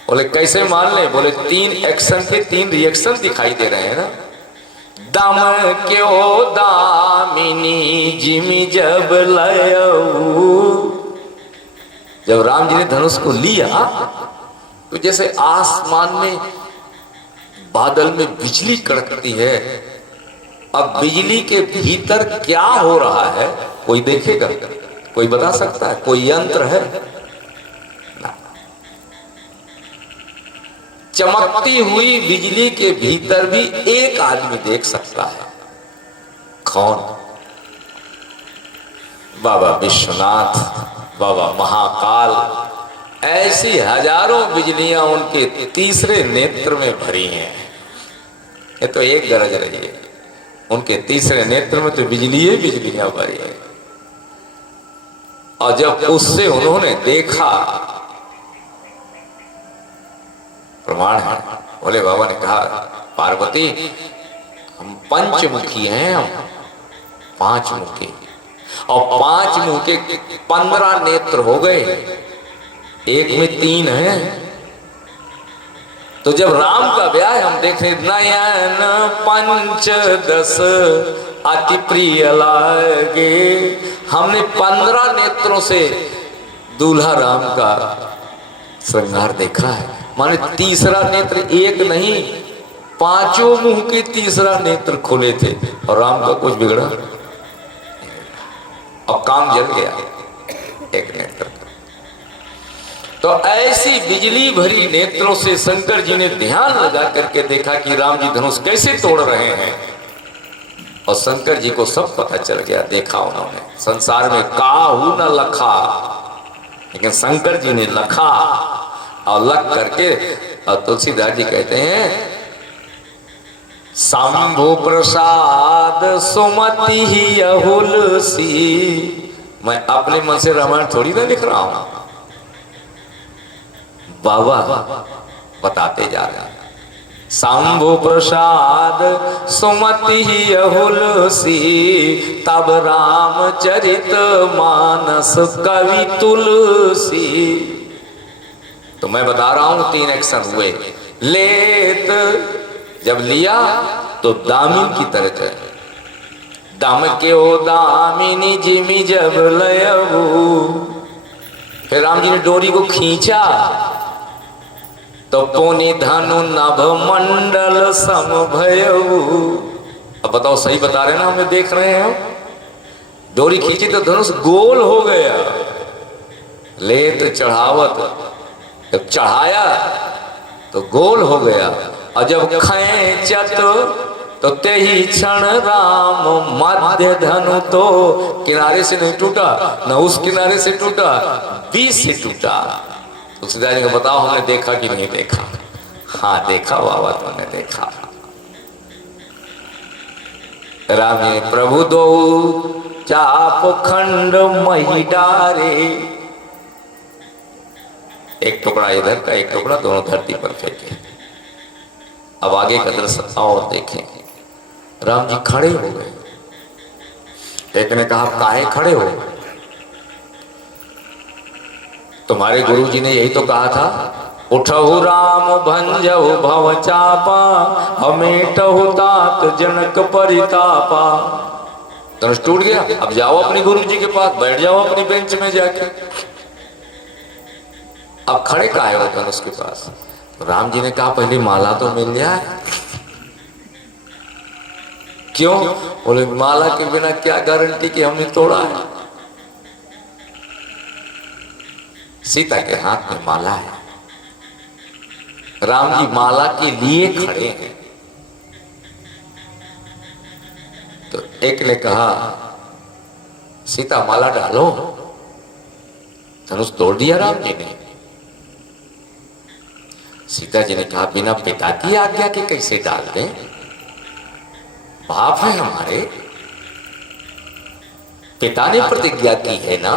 बोले कैसे मान ले? बोले 3 एक्शन के 3 रिएक्शन दिखाई दे रहे हैं ना। दम क्यों दामिनी जिमि जब लयऊ। जब राम जी ने धनुष को लिया तो जैसे आसमान में बादल में बिजली कड़कती है, अब बिजली के भीतर क्या हो रहा है कोई देखेगा, कोई बता सकता है, कोई यंत्र है ना। चमकती हुई बिजली के भीतर भी एक आदमी देख सकता है, कौन? बाबा विश्वनाथ, बाबा महाकाल। ऐसी हजारों बिजलियां उनके तीसरे नेत्र में भरी हैं। ये तो एक गरज रही है, उनके तीसरे नेत्र में तो बिजली ही बिजलियां भरी है। और जब उससे उन्होंने देखा, प्रमाण है, भोले बाबा ने कहा पार्वती हम पंचमुखी हैं, हम 5 मुखी, और 5 मुख के 15 नेत्र हो गए, एक में 3 है। तो जब राम का ब्याह हम देख रहे, नयन 5-10 अति प्रिय लागे, हमने 15 नेत्रों से दूल्हा राम का श्रृंगार देखा है। माने तीसरा नेत्र एक नहीं, 5 मुंह के तीसरा नेत्र खुले थे और राम का कुछ बिगड़ा, अब काम जल गया एक नेत्र का। तो ऐसी बिजली भरी नेत्रों से शंकर जी ने ध्यान लगा करके देखा कि राम जी धनुष कैसे तोड़ रहे हैं, और शंकर जी को सब पता चल गया। देखा उन्होंने, संसार में काहू न लखा, लेकिन शंकर जी ने लखा, और लख करके, और तुलसीदास जी कहते हैं शंभु प्रसाद सुमति ही अहुल सी। मैं अपने मन से रामायण थोड़ी ना लिख रहा हूं, बाबा बताते जा रहे हैं। शंभु प्रसाद सुमति ही अहुल सी, तब रामचरित मानस कवि तुलसी। तो मैं बता रहा हूं 3 एक्शन हुए। लेत जब लिया तो दामिन की तरह थे, दम के ओ दामिनी जिमि जब लयऊ। फिर राम जी ने डोरी को खींचा तो पोनी धनु नभ मंडल समभयऊ। अब बताओ, सही बता रहे ना, हमें देख रहे हैं। डोरी खींची तो धनुष गोल हो गया। लेत चढ़ावत, जब चढ़ाया तो गोल हो गया, और जब खींचत तो ते ही क्षण राम मध्य धनु तो किनारे से नहीं टूटा, न उस किनारे से टूटा, बीच से टूटा। तुलसीदास जी को बताओ हमने देखा कि नहीं देखा? हाँ देखा बाबा, तुमने देखा। राम ने प्रभु दो चाप खंड मही डारे, एक टुकड़ा इधर का, एक टुकड़ा दोनों धरती पर फेंके। अब आगे का दृश्य और देखें। राम जी खड़े हो गए। एक ने कहा काहे खड़े हो? तुम्हारे गुरु जी ने यही तो कहा था, उठहु राम भंजहु भव चापा, अमेटहु तात जनक परितापा। धनुष टूट गया, अब जाओ अपने गुरु जी के पास, बैठ जाओ अपनी बेंच में जाके। अब खड़े काहे हो धनुष के पास? राम जी ने कहा पहले माला तो मिल जाए। क्यों? बोले माला के बिना क्या गारंटी कि हमने तोड़ा है। सीता के हाथ में माला है, राम जी माला के लिए खड़े हैं। तो एक ने कहा सीता माला डालो, धनुष तोड़ दिया राम जी ने। सीता जी ने कहा बिना पिता की आज्ञा के कैसे डाल दें? बाप है हमारे, पिता ने प्रतिज्ञा की है ना,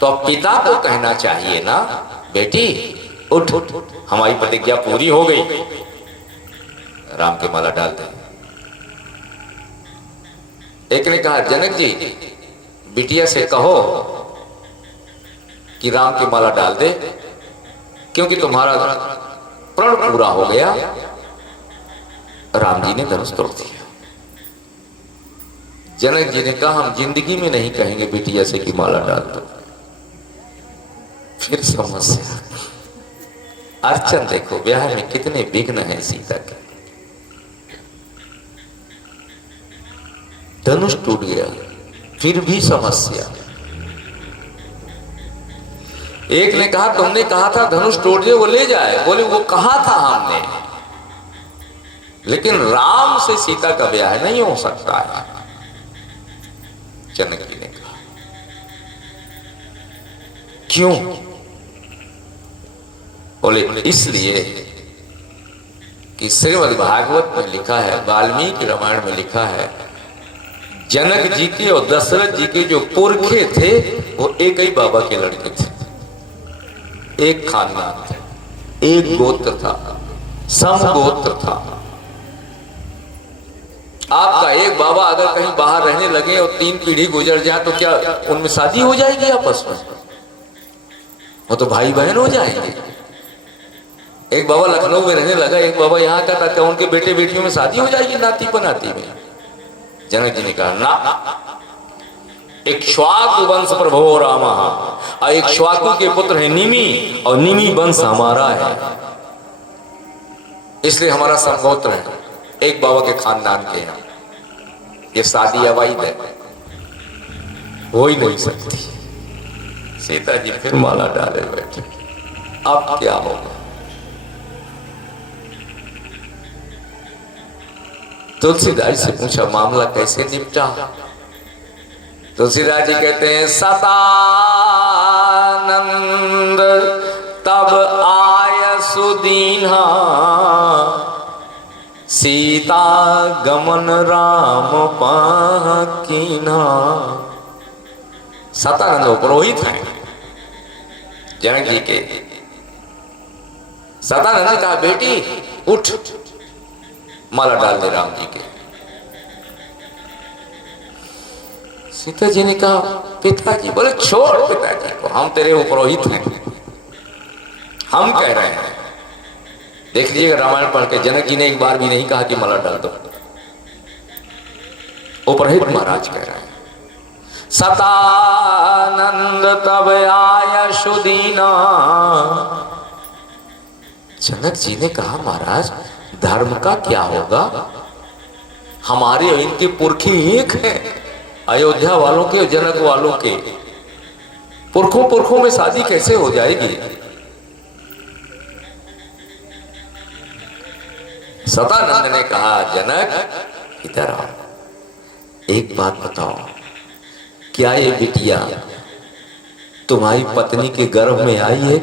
तो अब पिता को कहना चाहिए ना, बेटी उठ, हमारी प्रतिज्ञा पूरी हो गई, राम के माला डाल दे। एक ने कहा जनक जी बिटिया से कहो कि राम की माला डाल दे, क्योंकि तुम्हारा प्रण पूरा हो गया। राम जी ने धनुष तोड़ दिया। जनक जी ने कहा हम जिंदगी में नहीं कहेंगे बिटिया से कि माला डाल दो। फिर समस्या। अर्चन देखो ब्याह में कितने विघ्न हैं सीता के। धनुष टूट गया, फिर भी समस्या। एक ने कहा तुमने कहा था धनुष तोड़ दे वो ले जाए, बोले वो कहा था हमने, लेकिन राम से सीता का ब्याह नहीं हो सकता है। जनक जी ने कहा क्यों? बोले इसलिए कि श्रीमद् भागवत में लिखा है, वाल्मीकि रामायण में लिखा है, जनक जी के और दशरथ जी के जो पुरखे थे वो एक ही बाबा के लड़के थे, एक खानदान था, एक गोत्र था, समगोत्र था। आपका एक बाबा अगर कहीं बाहर रहने लगे और 3 पीढ़ी गुजर जाए तो क्या उनमें शादी हो जाएगी आपस में? वो तो भाई बहन हो जाएंगे। एक बाबा लखनऊ में रहने लगा, एक बाबा यहाँ का था, क्या उनके बेटे बेटियों में शादी हो जाएगी नाती पनाती में? जनक जी ने कहा ना, इक्ष्वाकु वंश प्रभो राम, और इक्ष्वाकु के पुत्र है निमि, और निमि वंश हमारा है, इसलिए हमारा समगोत्र है, एक बाबा के खानदान के हैं। ये शादी अवैध है, हो ही नहीं सकती। सीता जी फिर माला डाले बैठे। अब क्या होगा? तुलसीदास से पूछा मामला कैसे निपटा? तुलसीदास जी कहते हैं सतानंद तब आय सुदीना, सीता गमन राम पाकीना। सतानंद पुरोहित हैं जनक जी के। सतानंद ने कहा बेटी उठ, माला डाल दे राम जी के। सीता जी ने कहा पिताजी, बोले छोड़ पिताजी को, हम तेरे पुरोहित हैं, हम कह रहे हैं। देख लीजिएगा रामायण पढ़ के, जनक जी ने एक बार भी नहीं कहा कि माला डाल दो, उपरहित महाराज कह रहे हैं। सतानंद तब आय सुदीना। जनक जी ने कहा महाराज धर्म का क्या होगा? हमारे और इनके पुरखे एक हैं, अयोध्या वालों के और जनक वालों के। पुरखों पुरखों में शादी कैसे हो जाएगी? सतानंद ने कहा जनक इधर आओ, एक बात बताओ, क्या ये बिटिया तुम्हारी पत्नी के गर्भ में आई है